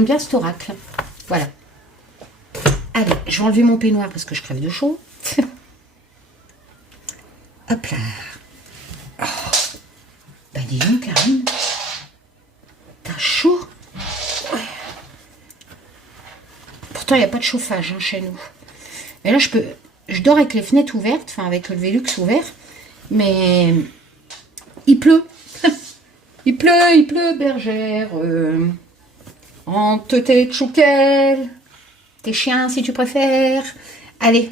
bien cet oracle. Voilà. Allez, je vais enlever mon peignoir parce que je crève de chaud. Hop là. Oh. Bah dis donc, Karine. T'as chaud? Ouais. Pourtant, il n'y a pas de chauffage chez nous. Mais là, je dors avec les fenêtres ouvertes, enfin avec le Velux ouvert. Mais il pleut. il pleut, bergère. Entre tes tchouquels. Tes chiens, si tu préfères. Allez,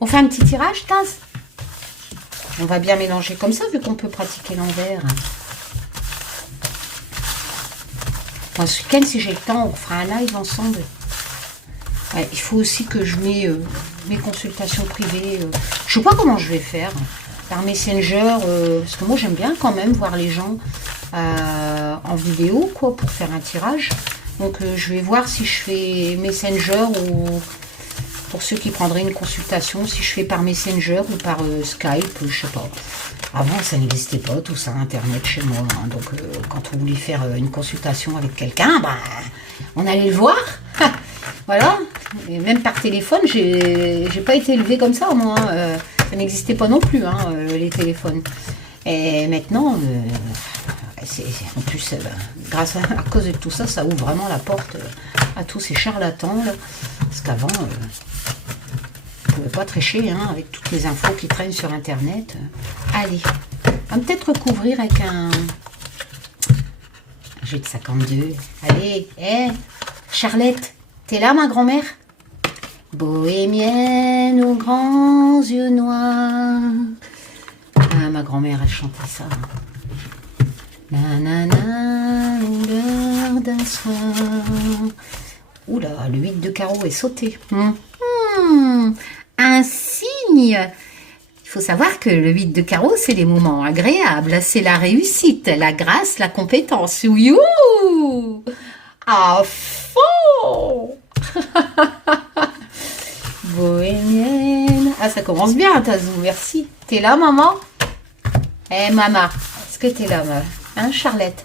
on fait un petit tirage, Taz. On va bien mélanger comme ça, vu qu'on peut pratiquer l'envers. Enfin, ce week-end, si j'ai le temps, on fera un live ensemble. Ouais, il faut aussi que je mette mes consultations privées. Je ne sais pas comment je vais faire. Par Messenger, parce que moi, j'aime bien quand même voir les gens en vidéo, quoi, pour faire un tirage. Donc, je vais voir si je fais Messenger ou... Pour ceux qui prendraient une consultation, si je fais par Messenger ou par Skype, je sais pas. Avant, ça n'existait pas, tout ça, Internet chez moi. Hein. Donc, quand on voulait faire une consultation avec quelqu'un, on allait le voir. Voilà. Et même par téléphone, j'ai pas été élevée comme ça, moi. Ça n'existait pas non plus, hein, les téléphones. Et maintenant, en plus, à cause de tout ça, ça ouvre vraiment la porte à tous ces charlatans, là. Parce qu'avant... on ne pouvait pas tricher avec toutes les infos qui traînent sur Internet. Allez, on va peut-être recouvrir avec un jeu de 52. Allez, Charlotte, t'es là, ma grand-mère? Bohémienne aux grands yeux noirs. Ah, ma grand-mère, elle chantait ça. Nanana, l'odeur d'un soir. Oula, le 8 de carreau est sauté. Un signe. Il faut savoir que le 8 de carreau, c'est les moments agréables. C'est la réussite, la grâce, la compétence. Youhou! À fond! Bohémienne. Ah, ça commence bien, Tazou. Merci. T'es là, maman? Maman. Est-ce que t'es là, maman? Hein, Charlotte?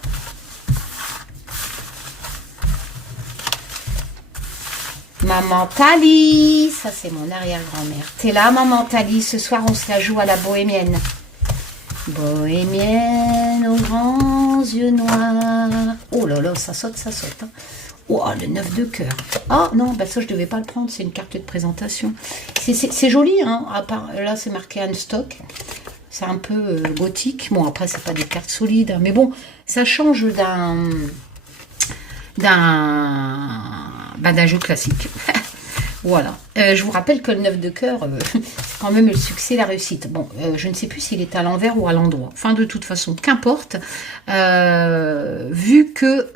Maman Tali, ça c'est mon arrière-grand-mère. T'es là, maman Tali? Ce soir, on se la joue à la bohémienne. Bohémienne aux grands yeux noirs. Oh là là, ça saute, ça saute. Hein. Oh, le 9 de cœur. Ah non, bah ça je devais pas le prendre, c'est une carte de présentation. C'est joli, hein. À part, là c'est marqué Unstock. C'est un peu gothique. Bon, après, c'est pas des cartes solides, hein, mais bon, ça change d'un jeu classique. Voilà. Je vous rappelle que le 9 de cœur, c'est quand même le succès, la réussite. Bon, je ne sais plus s'il est à l'envers ou à l'endroit. Enfin, de toute façon, qu'importe. Vu que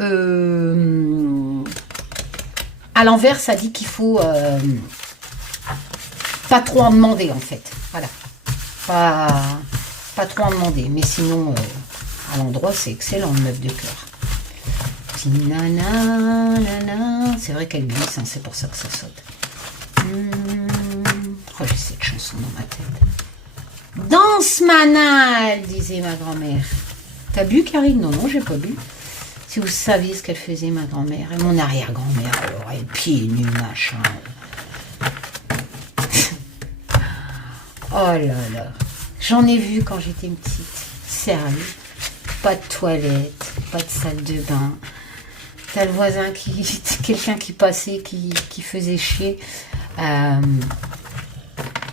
à l'envers, ça dit qu'il faut pas trop en demander, en fait. Voilà. Pas trop en demander. Mais sinon, à l'endroit, c'est excellent, le 9 de cœur. C'est vrai qu'elle glisse, hein, c'est pour ça que ça saute. Oh, j'ai cette chanson dans ma tête. Danse manal, disait ma grand-mère. T'as bu, Karine? Non, non, j'ai pas bu. Si vous saviez ce qu'elle faisait, ma grand-mère. Et mon arrière-grand-mère, alors, elle pieds nus, machin. Oh là là. J'en ai vu quand j'étais petite. Sérieux. Pas de toilette, pas de salle de bain. T'as le voisin quelqu'un qui passait, qui faisait chier.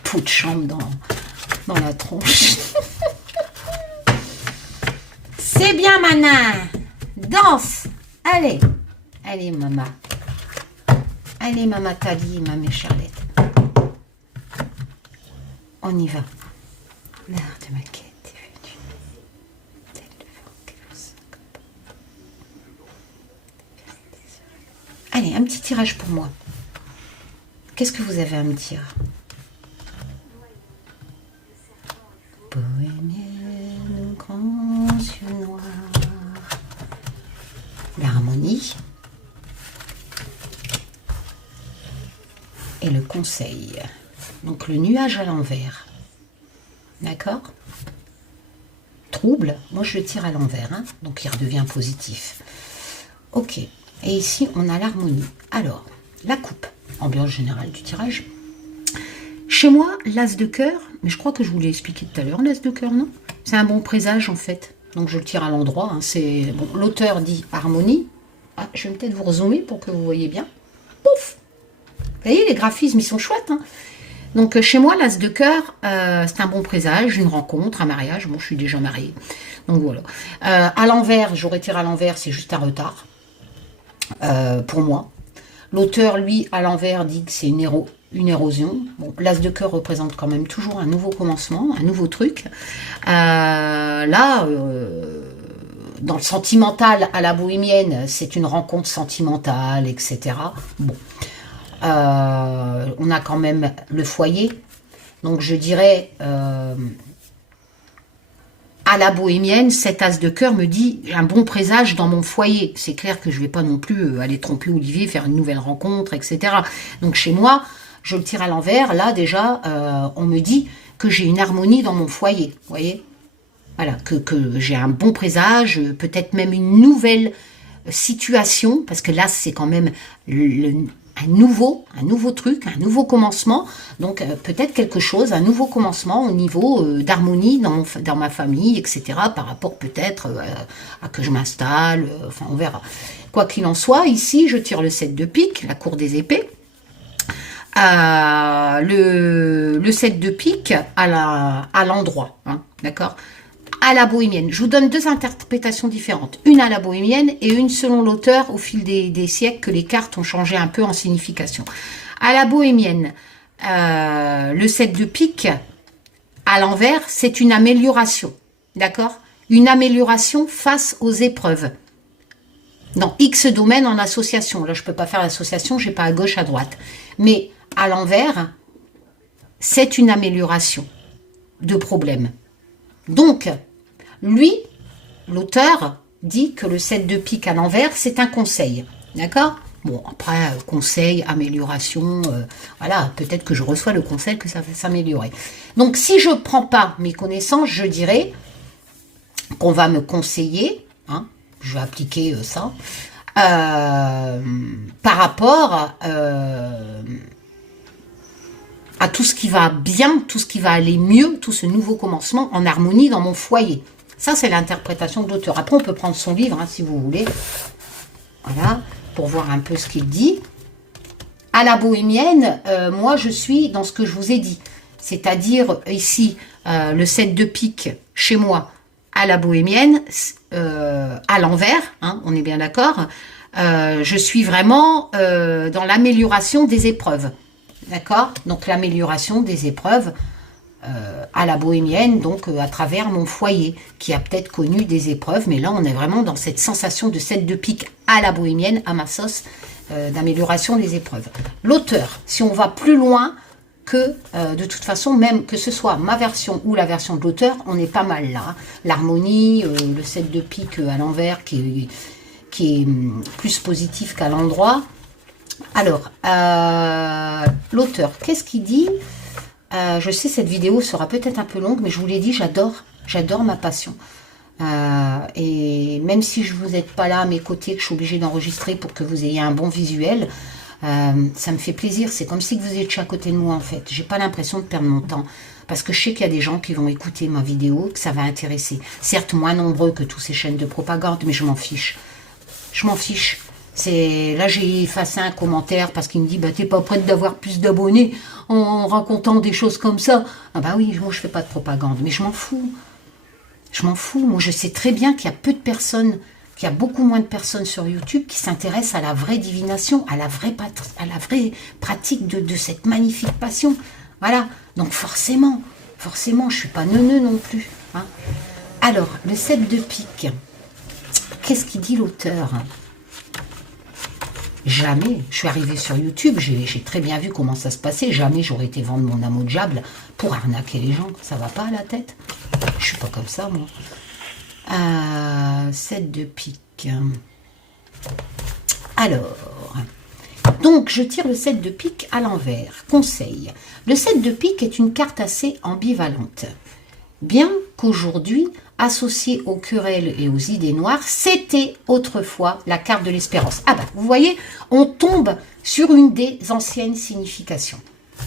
Pot de chambre dans la tronche. C'est bien, Manin. Danse. Allez. Allez, maman. Allez, maman Tali, maman Charlotte. On y va. L'heure de ma quête est venue. Tel le vent qui vous s'accompagne. Allez, un petit tirage pour moi. Qu'est-ce que vous avez à me dire? Bohémienne aux grands yeux noirs. L'harmonie. Et le conseil. Donc le nuage à l'envers. D'accord? Trouble. Moi je le tire à l'envers. Hein, donc il redevient positif. Ok. Et ici on a l'harmonie. Alors, la coupe. Ambiance générale du tirage. Chez moi, l'as de cœur, mais je crois que je vous l'ai expliqué tout à l'heure, l'as de cœur, non? C'est un bon présage en fait. Donc je le tire à l'endroit. Hein, c'est bon, l'auteur dit harmonie. Ah, je vais peut-être vous rezoomer pour que vous voyez bien. Pouf! Vous voyez, les graphismes, ils sont chouettes. Hein. Donc chez moi, l'as de cœur, c'est un bon présage, une rencontre, un mariage. Bon, je suis déjà mariée. Donc voilà. À l'envers, j'aurais tiré à l'envers, c'est juste un retard. Pour moi. L'auteur, lui, à l'envers, dit que c'est une érosion. Bon, l'as de cœur représente quand même toujours un nouveau commencement, un nouveau truc. Là, dans le sentimental à la bohémienne, c'est une rencontre sentimentale, etc. Bon. On a quand même le foyer. Donc, je dirais... à la bohémienne, cet as de cœur me dit un bon présage dans mon foyer. C'est clair que je ne vais pas non plus aller tromper Olivier, faire une nouvelle rencontre, etc. Donc chez moi, je le tire à l'envers. Là déjà, on me dit que j'ai une harmonie dans mon foyer. Vous voyez? Voilà, que j'ai un bon présage, peut-être même une nouvelle situation, parce que là c'est quand même un nouveau truc, un nouveau commencement, donc peut-être quelque chose, un nouveau commencement au niveau d'harmonie dans ma famille, etc., par rapport peut-être à que je m'installe, enfin on verra. Quoi qu'il en soit, ici je tire le 7 de pique, la cour des épées, le 7 de pique à l'endroit, hein, d'accord, à la bohémienne. Je vous donne deux interprétations différentes. Une à la bohémienne et une selon l'auteur au fil des siècles que les cartes ont changé un peu en signification. À la bohémienne, le 7 de pique à l'envers, c'est une amélioration. D'accord? Une amélioration face aux épreuves. Dans X domaines en association. Là, je ne peux pas faire l'association, je n'ai pas à gauche, à droite. Mais à l'envers, c'est une amélioration de problèmes. Donc, lui, l'auteur, dit que le 7 de pique à l'envers, c'est un conseil. D'accord? Bon, après, conseil, amélioration, voilà, peut-être que je reçois le conseil que ça va s'améliorer. Donc, si je ne prends pas mes connaissances, je dirais qu'on va me conseiller hein, je vais appliquer ça, par rapport à tout ce qui va bien, tout ce qui va aller mieux, tout ce nouveau commencement en harmonie dans mon foyer. Ça, c'est l'interprétation de l'auteur. Après, on peut prendre son livre, hein, si vous voulez. Voilà, pour voir un peu ce qu'il dit. À la bohémienne, moi, je suis dans ce que je vous ai dit. C'est-à-dire, ici, le 7 de pique, chez moi, à la bohémienne, à l'envers, hein, on est bien d'accord. Je suis vraiment dans l'amélioration des épreuves. D'accord? Donc, l'amélioration des épreuves à la bohémienne, donc à travers mon foyer, qui a peut-être connu des épreuves, mais là, on est vraiment dans cette sensation de 7 de pique à la bohémienne, à ma sauce, d'amélioration des épreuves. L'auteur, si on va plus loin que, de toute façon, même que ce soit ma version ou la version de l'auteur, on est pas mal là. Hein. L'harmonie, le 7 de pique à l'envers, qui est plus positif qu'à l'endroit. Alors, l'auteur, qu'est-ce qu'il dit? Je sais, cette vidéo sera peut-être un peu longue, mais je vous l'ai dit, j'adore ma passion. Et même si je vous êtes pas là à mes côtés, que je suis obligée d'enregistrer pour que vous ayez un bon visuel, ça me fait plaisir. C'est comme si vous étiez à côté de moi, en fait. J'ai pas l'impression de perdre mon temps. Parce que je sais qu'il y a des gens qui vont écouter ma vidéo, que ça va intéresser. Certes, moins nombreux que toutes ces chaînes de propagande, mais je m'en fiche. Je m'en fiche. Là, j'ai effacé un commentaire parce qu'il me dit bah, t'es pas prête d'avoir plus d'abonnés en racontant des choses comme ça. Ah bah oui, moi je fais pas de propagande, mais je m'en fous. Je m'en fous. Moi, je sais très bien qu'il y a peu de personnes, qu'il y a beaucoup moins de personnes sur YouTube qui s'intéressent à la vraie divination, à la vraie pratique de cette magnifique passion. Voilà. Donc forcément, je suis pas neuneu non plus. Hein. Alors, le 7 de pique. Qu'est-ce qu'il dit l'auteur ? Jamais, je suis arrivée sur YouTube, j'ai très bien vu comment ça se passait, jamais j'aurais été vendre mon âme au diable pour arnaquer les gens, ça va pas à la tête. Je suis pas comme ça, moi. 7 de pique. Alors, donc je tire le 7 de pique à l'envers. Conseil. Le 7 de pique est une carte assez ambivalente. Bien qu'aujourd'hui, associée aux querelles et aux idées noires, c'était autrefois la carte de l'espérance. Ah ben, vous voyez, on tombe sur une des anciennes significations.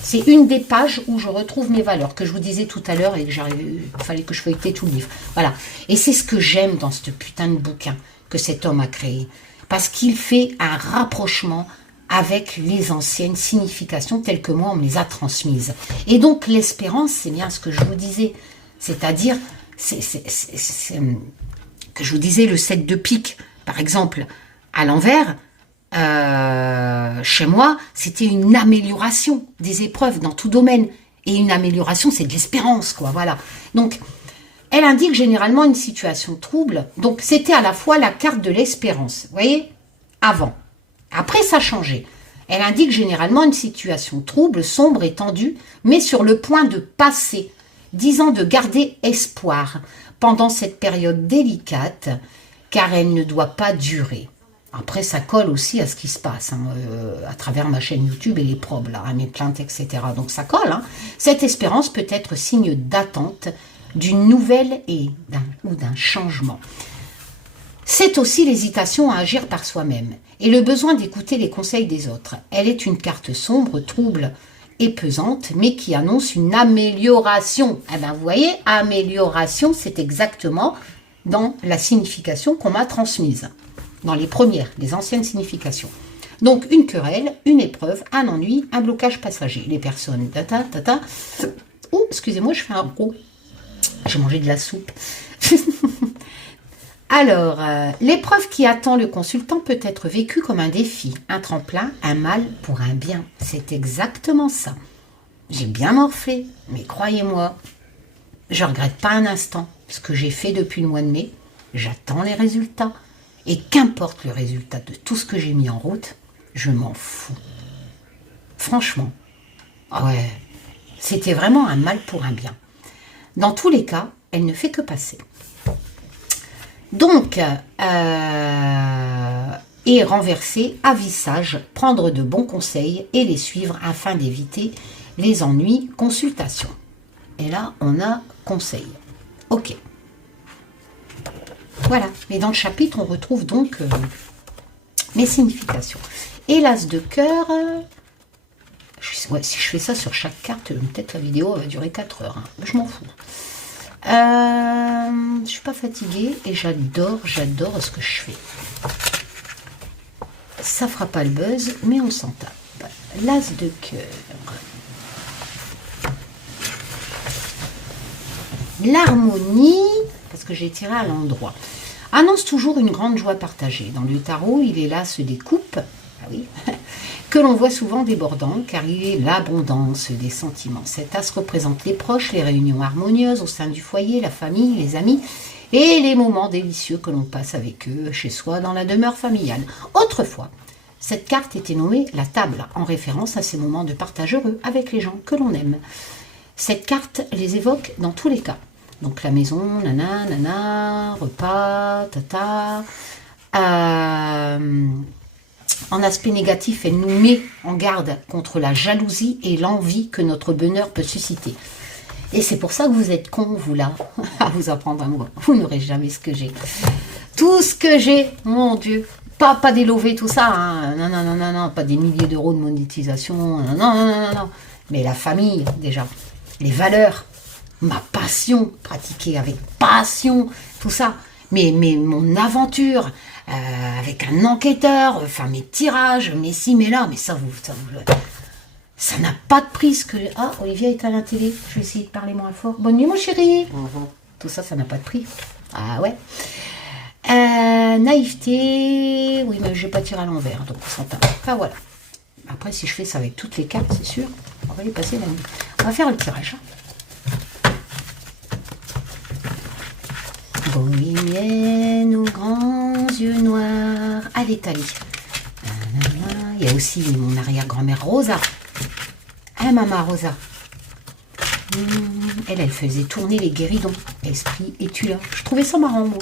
C'est une des pages où je retrouve mes valeurs, que je vous disais tout à l'heure et que il fallait que je feuilletais tout le livre. Voilà. Et c'est ce que j'aime dans ce putain de bouquin que cet homme a créé. Parce qu'il fait un rapprochement avec les anciennes significations telles que moi on me les a transmises. Et donc l'espérance, c'est bien ce que je vous disais. C'est-à-dire, que je vous disais, le 7 de pique, par exemple, à l'envers, chez moi, c'était une amélioration des épreuves dans tout domaine. Et une amélioration, c'est de l'espérance, quoi, voilà. Donc, elle indique généralement une situation trouble. Donc, c'était à la fois la carte de l'espérance, vous voyez, avant. Après, ça a changé. Elle indique généralement une situation trouble, sombre et tendue, mais sur le point de passer, disant de garder espoir pendant cette période délicate, car elle ne doit pas durer. Après, ça colle aussi à ce qui se passe, hein, à travers ma chaîne YouTube et les probes, là, hein, mes plaintes, etc. Donc ça colle. Hein. Cette espérance peut être signe d'attente d'une nouvelle ou d'un changement. C'est aussi l'hésitation à agir par soi-même et le besoin d'écouter les conseils des autres. Elle est une carte sombre, trouble et pesante, mais qui annonce une amélioration. Eh bien, vous voyez, amélioration, c'est exactement dans la signification qu'on m'a transmise, dans les premières, les anciennes significations. Donc, une querelle, une épreuve, un ennui, un blocage passager. Les personnes, Oh, excusez-moi, je fais un gros. J'ai mangé de la soupe. Alors, l'épreuve qui attend le consultant peut être vécue comme un défi, un tremplin, un mal pour un bien. C'est exactement ça. J'ai bien morflé, mais croyez-moi, je ne regrette pas un instant ce que j'ai fait depuis le mois de mai. J'attends les résultats. Et qu'importe le résultat de tout ce que j'ai mis en route, je m'en fous. Franchement, ouais, c'était vraiment un mal pour un bien. Dans tous les cas, elle ne fait que passer. Donc, et renverser à visage, prendre de bons conseils et les suivre afin d'éviter les ennuis. Consultation. Et là, on a conseil. Ok. Voilà. Mais dans le chapitre, on retrouve donc mes significations. Et l'as de cœur... ouais, si je fais ça sur chaque carte, peut-être la vidéo va durer 4 heures. Hein. Je m'en fous. Je suis pas fatiguée et j'adore ce que je fais. Ça fera pas le buzz, mais on s'en tape. L'as de cœur. L'harmonie, parce que j'ai tiré à l'endroit, annonce toujours une grande joie partagée. Dans le tarot, il est l'as des coupes, ah oui, que l'on voit souvent débordant, car il est l'abondance des sentiments. Cet as représente les proches, les réunions harmonieuses au sein du foyer, la famille, les amis, et les moments délicieux que l'on passe avec eux, chez soi, dans la demeure familiale. Autrefois, cette carte était nommée la table, en référence à ces moments de partage heureux avec les gens que l'on aime. Cette carte les évoque dans tous les cas. Donc la maison, nana, nana, repas, tata. En aspect négatif, elle nous met en garde contre la jalousie et l'envie que notre bonheur peut susciter. Et c'est pour ça que vous êtes cons, vous là, à vous apprendre à moi. Vous n'aurez jamais ce que j'ai. Tout ce que j'ai, mon Dieu. Pas des lovés, tout ça. Hein. Non, non, non, non, non. Pas des milliers d'euros de monétisation. Non, non, non, non, non. Mais la famille, déjà. Les valeurs. Ma passion. Pratiquer avec passion. Tout ça. Mais mon aventure. Avec un enquêteur. Enfin, mes tirages. Mais si, mais là. Mais ça ça n'a pas de prix. Ce que... Ah, Olivia est à la télé. Je vais essayer de parler moins fort. Bonne nuit, mon chéri. Tout ça, ça n'a pas de prix. Ah ouais. Naïveté, oui, mais je vais pas tirer à l'envers, donc on s'entend. Enfin voilà. Après, si je fais ça avec toutes les cartes, c'est sûr, on va y passer la nuit. On va faire le tirage. Bohémienne aux grands yeux noirs. Allez, Thalie. Il y a aussi mon arrière-grand-mère Rosa. Hein, maman Rosa. Elle faisait tourner les guéridons. Esprit, es-tu là? Je trouvais ça marrant, moi.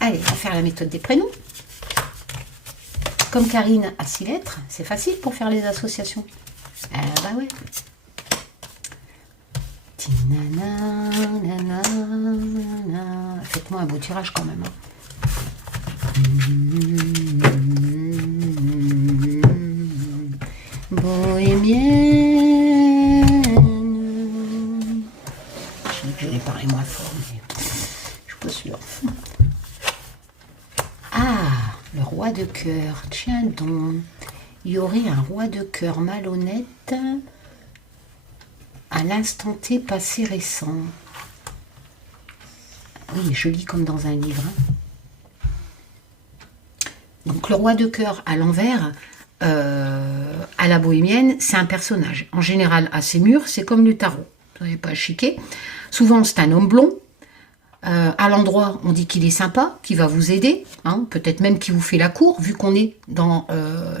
Allez, on va faire la méthode des prénoms. Comme Karine a 6 lettres, c'est facile pour faire les associations. Bah ouais. Faites-moi un beau tirage quand même. Hein. Bohémienne. Je vais parler moins fort, mais je suis pas sûre. Ah, le roi de cœur. Tiens donc. Il y aurait un roi de cœur malhonnête à l'instant T passé récent. Oui, je lis comme dans un livre. Donc le roi de cœur à l'envers, à la bohémienne, c'est un personnage. En général, assez mûr, c'est comme le tarot. Vous n'avez pas à chiquer. Souvent, c'est un homme blond. À l'endroit, on dit qu'il est sympa, qu'il va vous aider. Hein, peut-être même qu'il vous fait la cour, vu qu'on est dans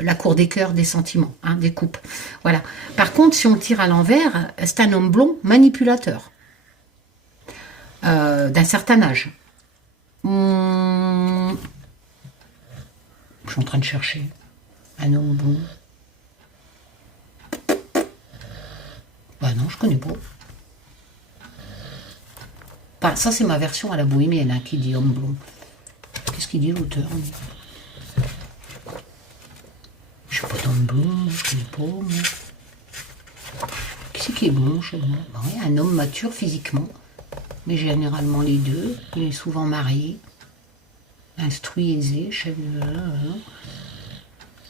la cour des cœurs, des sentiments, hein, des coupes. Voilà. Par contre, si on tire à l'envers, c'est un homme blond manipulateur. D'un certain âge. Je suis en train de chercher un homme blond. Bah non, je connais pas. Enfin, ça, c'est ma version à la bohémienne hein, qui dit homme blond. Qu'est-ce qu'il dit l'auteur? Je sais pas d'homme blond, je connais pas. Moi. Qui c'est qui est blond chez moi? Bah oui, un homme mature physiquement, mais généralement les deux. Il est souvent marié, instruit, aisé, chef de...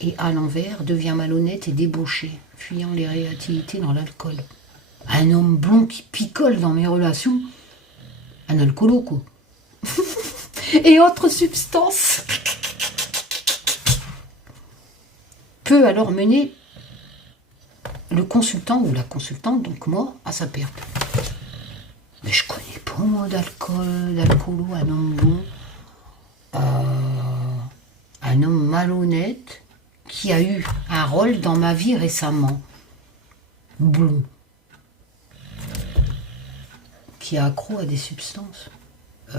Et à l'envers, devient malhonnête et débauché, fuyant les réactivités dans l'alcool. Un homme blond qui picole dans mes relations. Un alcoolo, quoi. Et autres substances. Peut alors mener le consultant ou la consultante, donc moi, à sa perte. Mais je connais pas, moi, d'alcoolo, un homme blond. Un homme malhonnête qui a eu un rôle dans ma vie récemment. Blond. Qui est accro à des substances. Je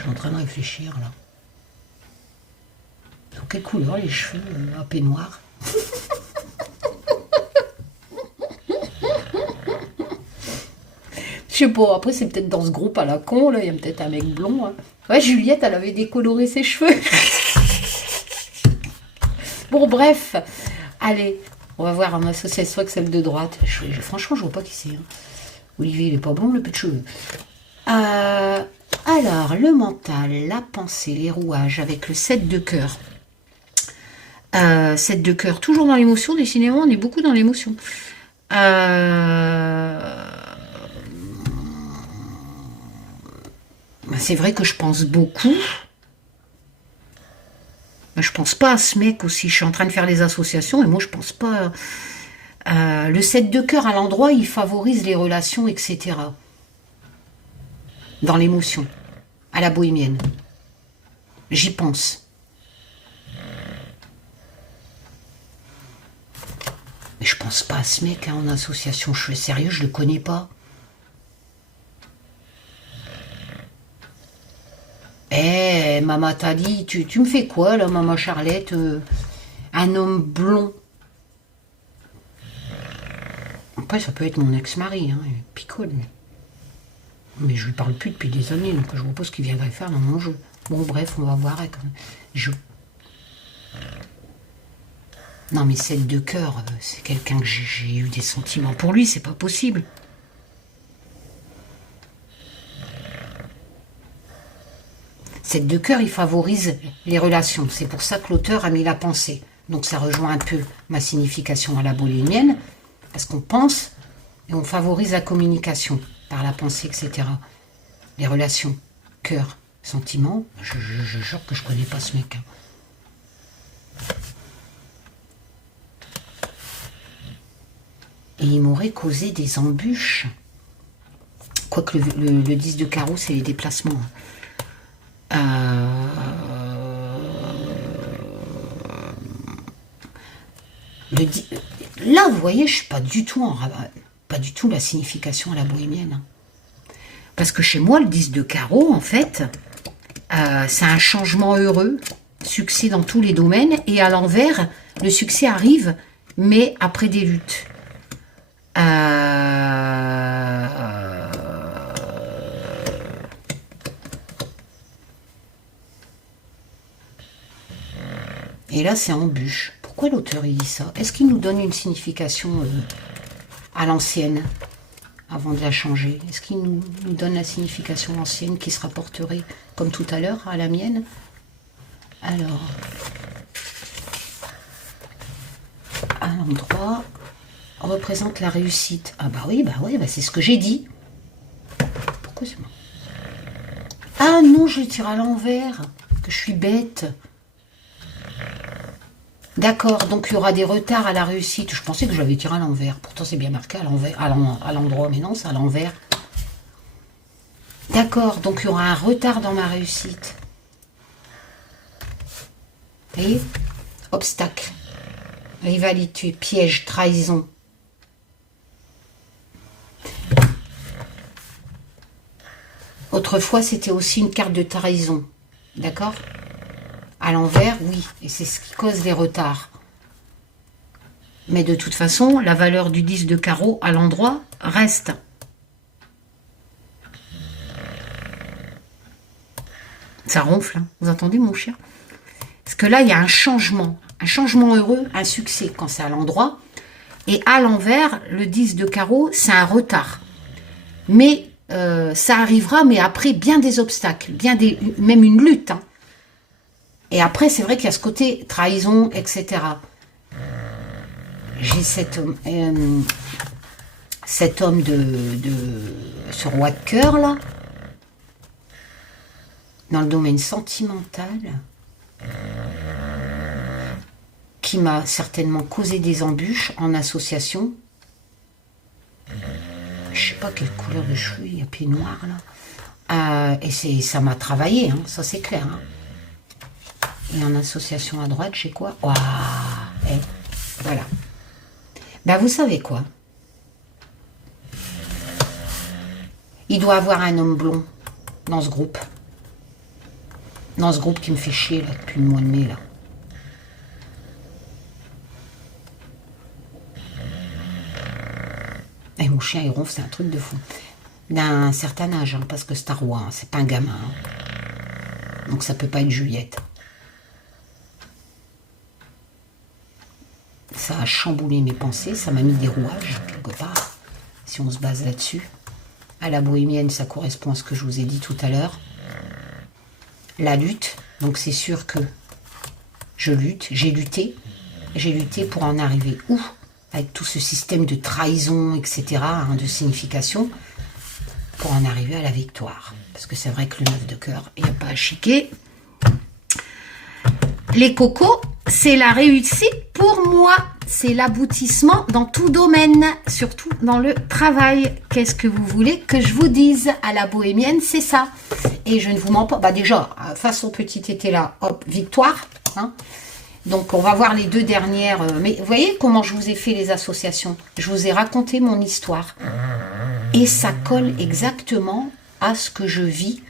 suis en train de réfléchir, là. Sur quelle couleur les cheveux? Un peignoir. sais pas, après c'est peut-être dans ce groupe à la con, là, il y a peut-être un mec blond. Hein. Ouais, Juliette, elle avait décoloré ses cheveux. Bon, bref. Allez, on va voir en association avec celle de droite. Franchement, je vois pas qui c'est. Hein. Olivier, il est pas blond, le peu de cheveux. Alors, le mental, la pensée, les rouages avec le 7 de cœur. 7 de cœur, toujours dans l'émotion, décidément, on est beaucoup dans l'émotion. C'est vrai que je pense beaucoup. Je pense pas à ce mec aussi. Je suis en train de faire les associations et moi je pense pas. Le 7 de cœur à l'endroit, il favorise les relations, etc. Dans l'émotion, à la bohémienne. J'y pense. Mais je pense pas à ce mec hein, en association. Je suis sérieux, je le connais pas. Eh, Maman Tali, tu me fais quoi là, Maman Charlotte un homme blond. Après, ça peut être mon ex-mari, hein, il picole. Mais je lui parle plus depuis des années, donc je vois pas ce qu'il viendrait faire dans mon jeu. Bon, bref, on va voir. Non, mais celle de cœur, c'est quelqu'un que j'ai eu des sentiments pour lui, c'est pas possible. Cette de cœur, il favorise les relations. C'est pour ça que l'auteur a mis la pensée. Donc ça rejoint un peu ma signification à la bohémienne, parce qu'on pense et on favorise la communication par la pensée, etc. Les relations, cœur, sentiment. Je jure que je connais pas ce mec. Hein. Et il m'aurait causé des embûches. Quoique le 10 de carreau, c'est les déplacements. Là, vous voyez, je suis pas du tout la signification à la bohémienne. Hein. Parce que chez moi, le 10 de carreau, en fait, c'est un changement heureux, succès dans tous les domaines, et à l'envers, le succès arrive, mais après des luttes. Et là, c'est embûche. Pourquoi l'auteur il dit ça? Est-ce qu'il nous donne une signification à l'ancienne, avant de la changer? Est-ce qu'il nous donne la signification ancienne qui se rapporterait, comme tout à l'heure, à la mienne? Alors, à l'endroit, on représente la réussite. Ah bah oui, c'est ce que j'ai dit. Pourquoi c'est moi? Ah non, je le tire à l'envers, que je suis bête. D'accord, donc il y aura des retards à la réussite. Je pensais que j'avais tiré à l'envers. Pourtant, c'est bien marqué à l'envers, à l'endroit, mais non, c'est à l'envers. D'accord, donc il y aura un retard dans ma réussite. Vous voyez? Obstacle, rivalité, piège, trahison. Autrefois, c'était aussi une carte de trahison. D'accord? À l'envers, oui, et c'est ce qui cause les retards. Mais de toute façon, la valeur du 10 de carreau à l'endroit reste. Ça ronfle, hein. Vous entendez mon chien? Parce que là, il y a un changement heureux, un succès quand c'est à l'endroit. Et à l'envers, le 10 de carreau, c'est un retard. Mais ça arrivera, mais après, bien des obstacles, même une lutte, hein. Et après, c'est vrai qu'il y a ce côté trahison, etc. J'ai cet homme ce roi de cœur, là, dans le domaine sentimental, qui m'a certainement causé des embûches en association. Je sais pas quelle couleur de cheveux, il y a pied noir, là. Et ça m'a travaillé, hein, ça c'est clair, hein. Et en association à droite, j'ai quoi? Waouh, voilà. Ben, vous savez quoi? Il doit avoir un homme blond dans ce groupe. Dans ce groupe qui me fait chier, là, depuis le mois de mai, là. Et mon chien, il ronfle, c'est un truc de fou. d'un certain âge, hein, parce que c'est un roi, hein, c'est pas un gamin. Hein. Donc ça peut pas être Juliette. Ça a chamboulé mes pensées, ça m'a mis des rouages, quelque part, si on se base là-dessus. À la bohémienne, ça correspond à ce que je vous ai dit tout à l'heure. La lutte, donc c'est sûr que je lutte, j'ai lutté pour en arriver où? Avec tout ce système de trahison, etc., hein, de signification, pour en arriver à la victoire. Parce que c'est vrai que le 9 de cœur, il n'y a pas à chiquer. Les cocos, c'est la réussite pour moi. C'est l'aboutissement dans tout domaine, surtout dans le travail. Qu'est-ce que vous voulez que je vous dise? À la bohémienne, c'est ça. Et je ne vous mens pas. Bah déjà, face au petit été là, hop, victoire. Hein. Donc, on va voir les deux dernières. Mais vous voyez comment je vous ai fait les associations? Je vous ai raconté mon histoire. Et ça colle exactement à ce que je vis,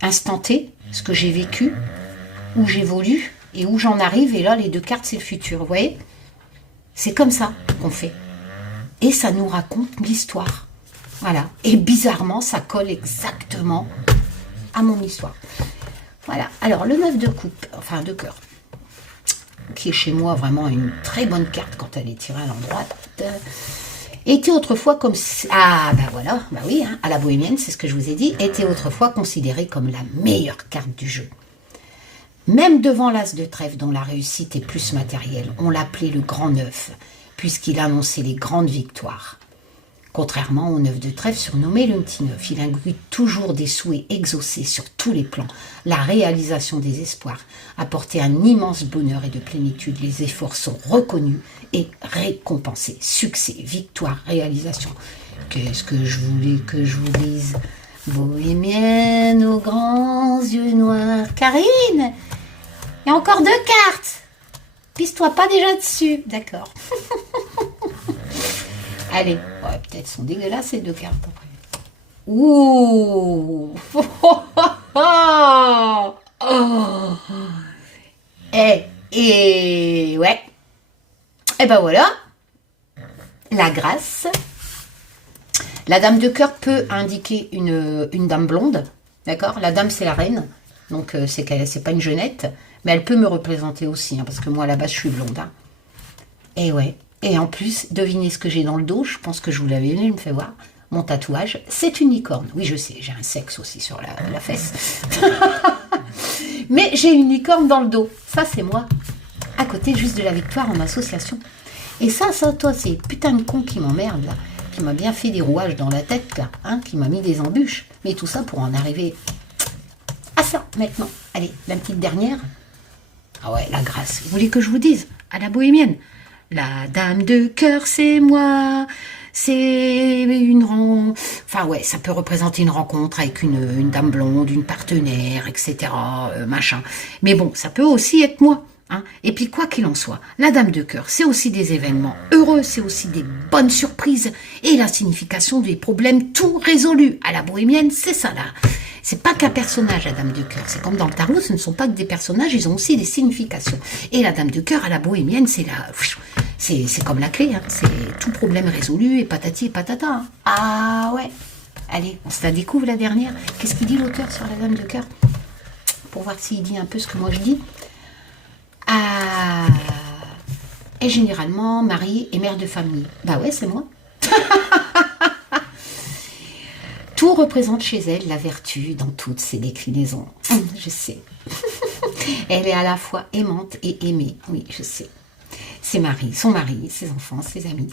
instant T, ce que j'ai vécu, où j'évolue et où j'en arrive. Et là, les deux cartes, c'est le futur. Vous voyez? C'est comme ça qu'on fait. Et ça nous raconte l'histoire. Voilà. Et bizarrement, ça colle exactement à mon histoire. Voilà. Alors, le 9 de coupe, enfin de cœur, qui est chez moi vraiment une très bonne carte quand elle est tirée à l'endroit, était autrefois comme... Ah, ben voilà, bah oui, hein, à la bohémienne, c'est ce que je vous ai dit, était autrefois considérée comme la meilleure carte du jeu. Même devant l'as de trèfle, dont la réussite est plus matérielle, on l'appelait le grand neuf, puisqu'il annonçait les grandes victoires. Contrairement au 9 de trèfle surnommé le petit neuf, il inclut toujours des souhaits exaucés sur tous les plans, la réalisation des espoirs, apporter un immense bonheur et de plénitude. Les efforts sont reconnus et récompensés. Succès, victoire, réalisation. Qu'est-ce que je voulais que je vous dise? Bohémienne aux grands yeux noirs. Karine, il y a encore 2 cartes. Pisse-toi pas déjà dessus. D'accord. Allez, ouais, peut-être sont dégueulasses ces 2 cartes après. Ouh. Et ouais. Et ben voilà. La grâce. La dame de cœur peut indiquer une dame blonde. D'accord? La dame, c'est la reine. Donc, c'est pas une jeunette. Mais elle peut me représenter aussi. Hein, parce que moi, à la base, je suis blonde. Hein. Et ouais. Et en plus, devinez ce que j'ai dans le dos. Je pense que je vous l'avais vu, je me fais voir. Mon tatouage, c'est une licorne. Oui, je sais, j'ai un sexe aussi sur la fesse. Mais j'ai une licorne dans le dos. Ça, c'est moi. À côté, juste de la victoire en association. Et ça, toi, c'est putain de con qui m'emmerde, là. Qui m'a bien fait des rouages dans la tête, là. Hein, qui m'a mis des embûches. Mais tout ça pour en arriver à ça, maintenant. Allez, la petite dernière. Ah ouais, la grâce. Vous voulez que je vous dise? À la bohémienne. La dame de cœur, c'est moi. C'est une enfin ouais, ça peut représenter une rencontre avec une dame blonde, une partenaire, etc. Machin. Mais bon, ça peut aussi être moi. Hein. Et puis quoi qu'il en soit, la dame de cœur, c'est aussi des événements heureux, c'est aussi des bonnes surprises et la signification des problèmes tout résolus. À la bohémienne, c'est ça là. C'est pas qu'un personnage, la dame de cœur. C'est comme dans le tarot, ce ne sont pas que des personnages, ils ont aussi des significations. Et la dame de cœur, à la bohémienne, c'est comme la clé. Hein. C'est tout problème résolu et patati et patata. Hein. Ah ouais. Allez, on se la découvre la dernière. Qu'est-ce qu'il dit l'auteur sur la dame de cœur? Pour voir s'il dit un peu ce que moi je dis. Ah, est généralement mariée et mère de famille. Bah ouais, c'est moi. Tout représente chez elle la vertu dans toutes ses déclinaisons. Je sais. Elle est à la fois aimante et aimée. Oui, je sais. Son mari, ses enfants, ses amis.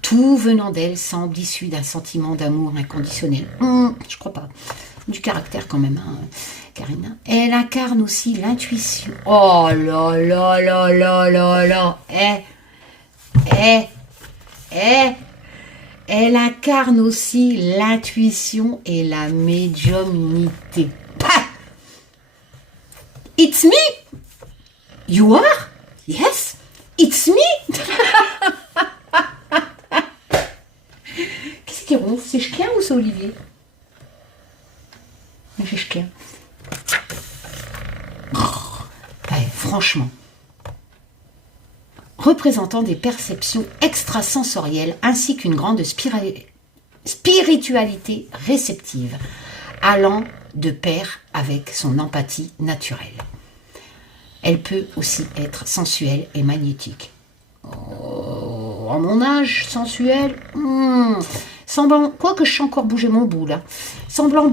Tout venant d'elle semble issu d'un sentiment d'amour inconditionnel. Je crois pas. Du caractère quand même, hein, Karina. Elle incarne aussi l'intuition. Oh là là là là là là. Elle incarne aussi l'intuition et la médiumnité. Pah! It's me. You are? Yes, it's me. Qu'est-ce qui ronfle? C'est Ch'quin ou c'est Olivier? C'est Ch'quin. Ouais, franchement. Représentant des perceptions extrasensorielles ainsi qu'une grande spiritualité réceptive, allant de pair avec son empathie naturelle. Elle peut aussi être sensuelle et magnétique. Oh, à mon âge, sensuelle, semblant, quoique je sais encore bouger mon bout là, semblant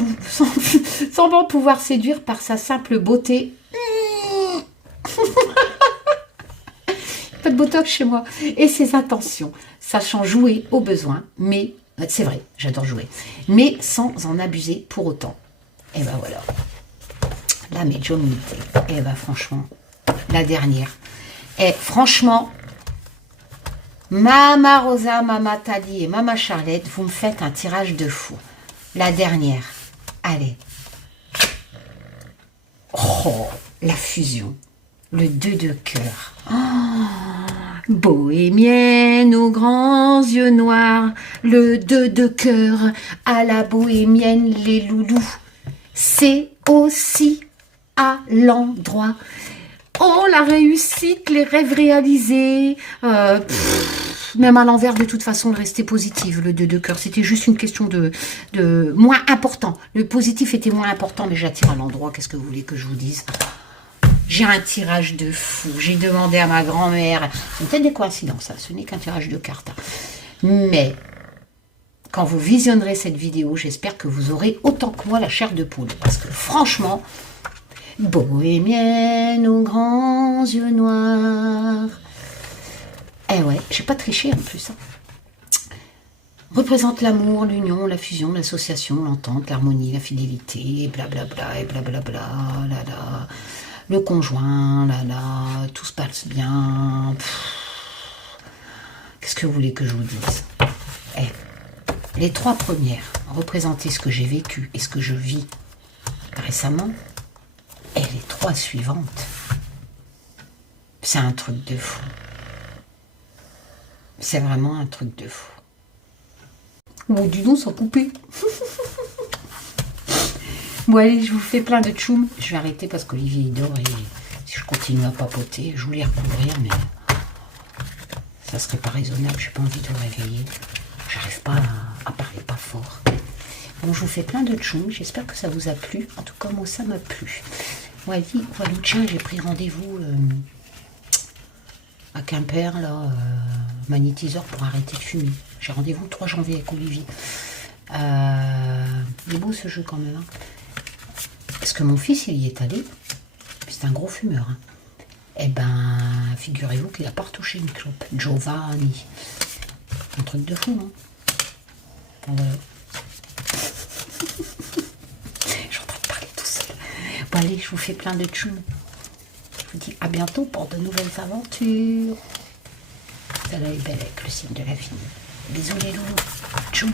pouvoir séduire par sa simple beauté. Pas de botox chez moi. Et ses intentions, sachant jouer au besoin, mais, c'est vrai, j'adore jouer, mais sans en abuser pour autant. Et ben voilà, la médiumnité, et ben franchement, la dernière. Et franchement, Mama Rosa, Mama Tali et Mama Charlotte, vous me faites un tirage de fou. La dernière, allez. Oh, la fusion, le 2 de cœur. Oh, bohémienne aux grands yeux noirs, le 2 de cœur à la bohémienne, les loulous. C'est aussi à l'endroit. Oh, la réussite, les rêves réalisés. Même à l'envers, de toute façon, de rester positive, le 2 de cœur. C'était juste une question de moins important. Le positif était moins important, mais j'attire à l'endroit. Qu'est-ce que vous voulez que je vous dise? J'ai un tirage de fou. J'ai demandé à ma grand-mère. C'est peut-être des coïncidences, ça. Ce n'est qu'un tirage de cartes. Mais quand vous visionnerez cette vidéo, j'espère que vous aurez autant que moi la chair de poule. Parce que franchement, bohémienne aux grands yeux noirs. Eh ouais, j'ai pas triché en plus. Représente l'amour, l'union, la fusion, l'association, l'entente, l'harmonie, la fidélité, blablabla, et blablabla, là là. Le conjoint, là là, tout se passe bien. Qu'est-ce que vous voulez que je vous dise? Les 3 premières représentaient ce que j'ai vécu et ce que je vis récemment. Et les 3 suivantes, c'est un truc de fou. C'est vraiment un truc de fou. Oh, dis donc, sans couper. Bon, allez, je vous fais plein de tchoum. Je vais arrêter parce qu'Olivier il dort et si je continue à papoter, je voulais recouvrir, mais ça serait pas raisonnable. J'ai pas envie de vous réveiller. J'arrive pas à parler pas fort. Bon, je vous fais plein de tchoum. J'espère que ça vous a plu. En tout cas, moi, ça m'a plu. Voilà, tiens, j'ai pris rendez-vous à Quimper, là, magnétiseur pour arrêter de fumer. J'ai rendez-vous le 3 janvier avec Olivier. Il est beau ce jeu quand même. Hein. Parce que mon fils, il y est allé. C'est un gros fumeur. Hein. Eh ben, figurez-vous qu'il n'a pas retouché une clope. Giovanni. Un truc de fou, hein. Voilà. Je suis en train de parler tout seul. Bon, allez, je vous fais plein de tchoum. Je vous dis à bientôt pour de nouvelles aventures. Celle-là est belle avec le signe de la vie. Bisous les loulous. Tchoum.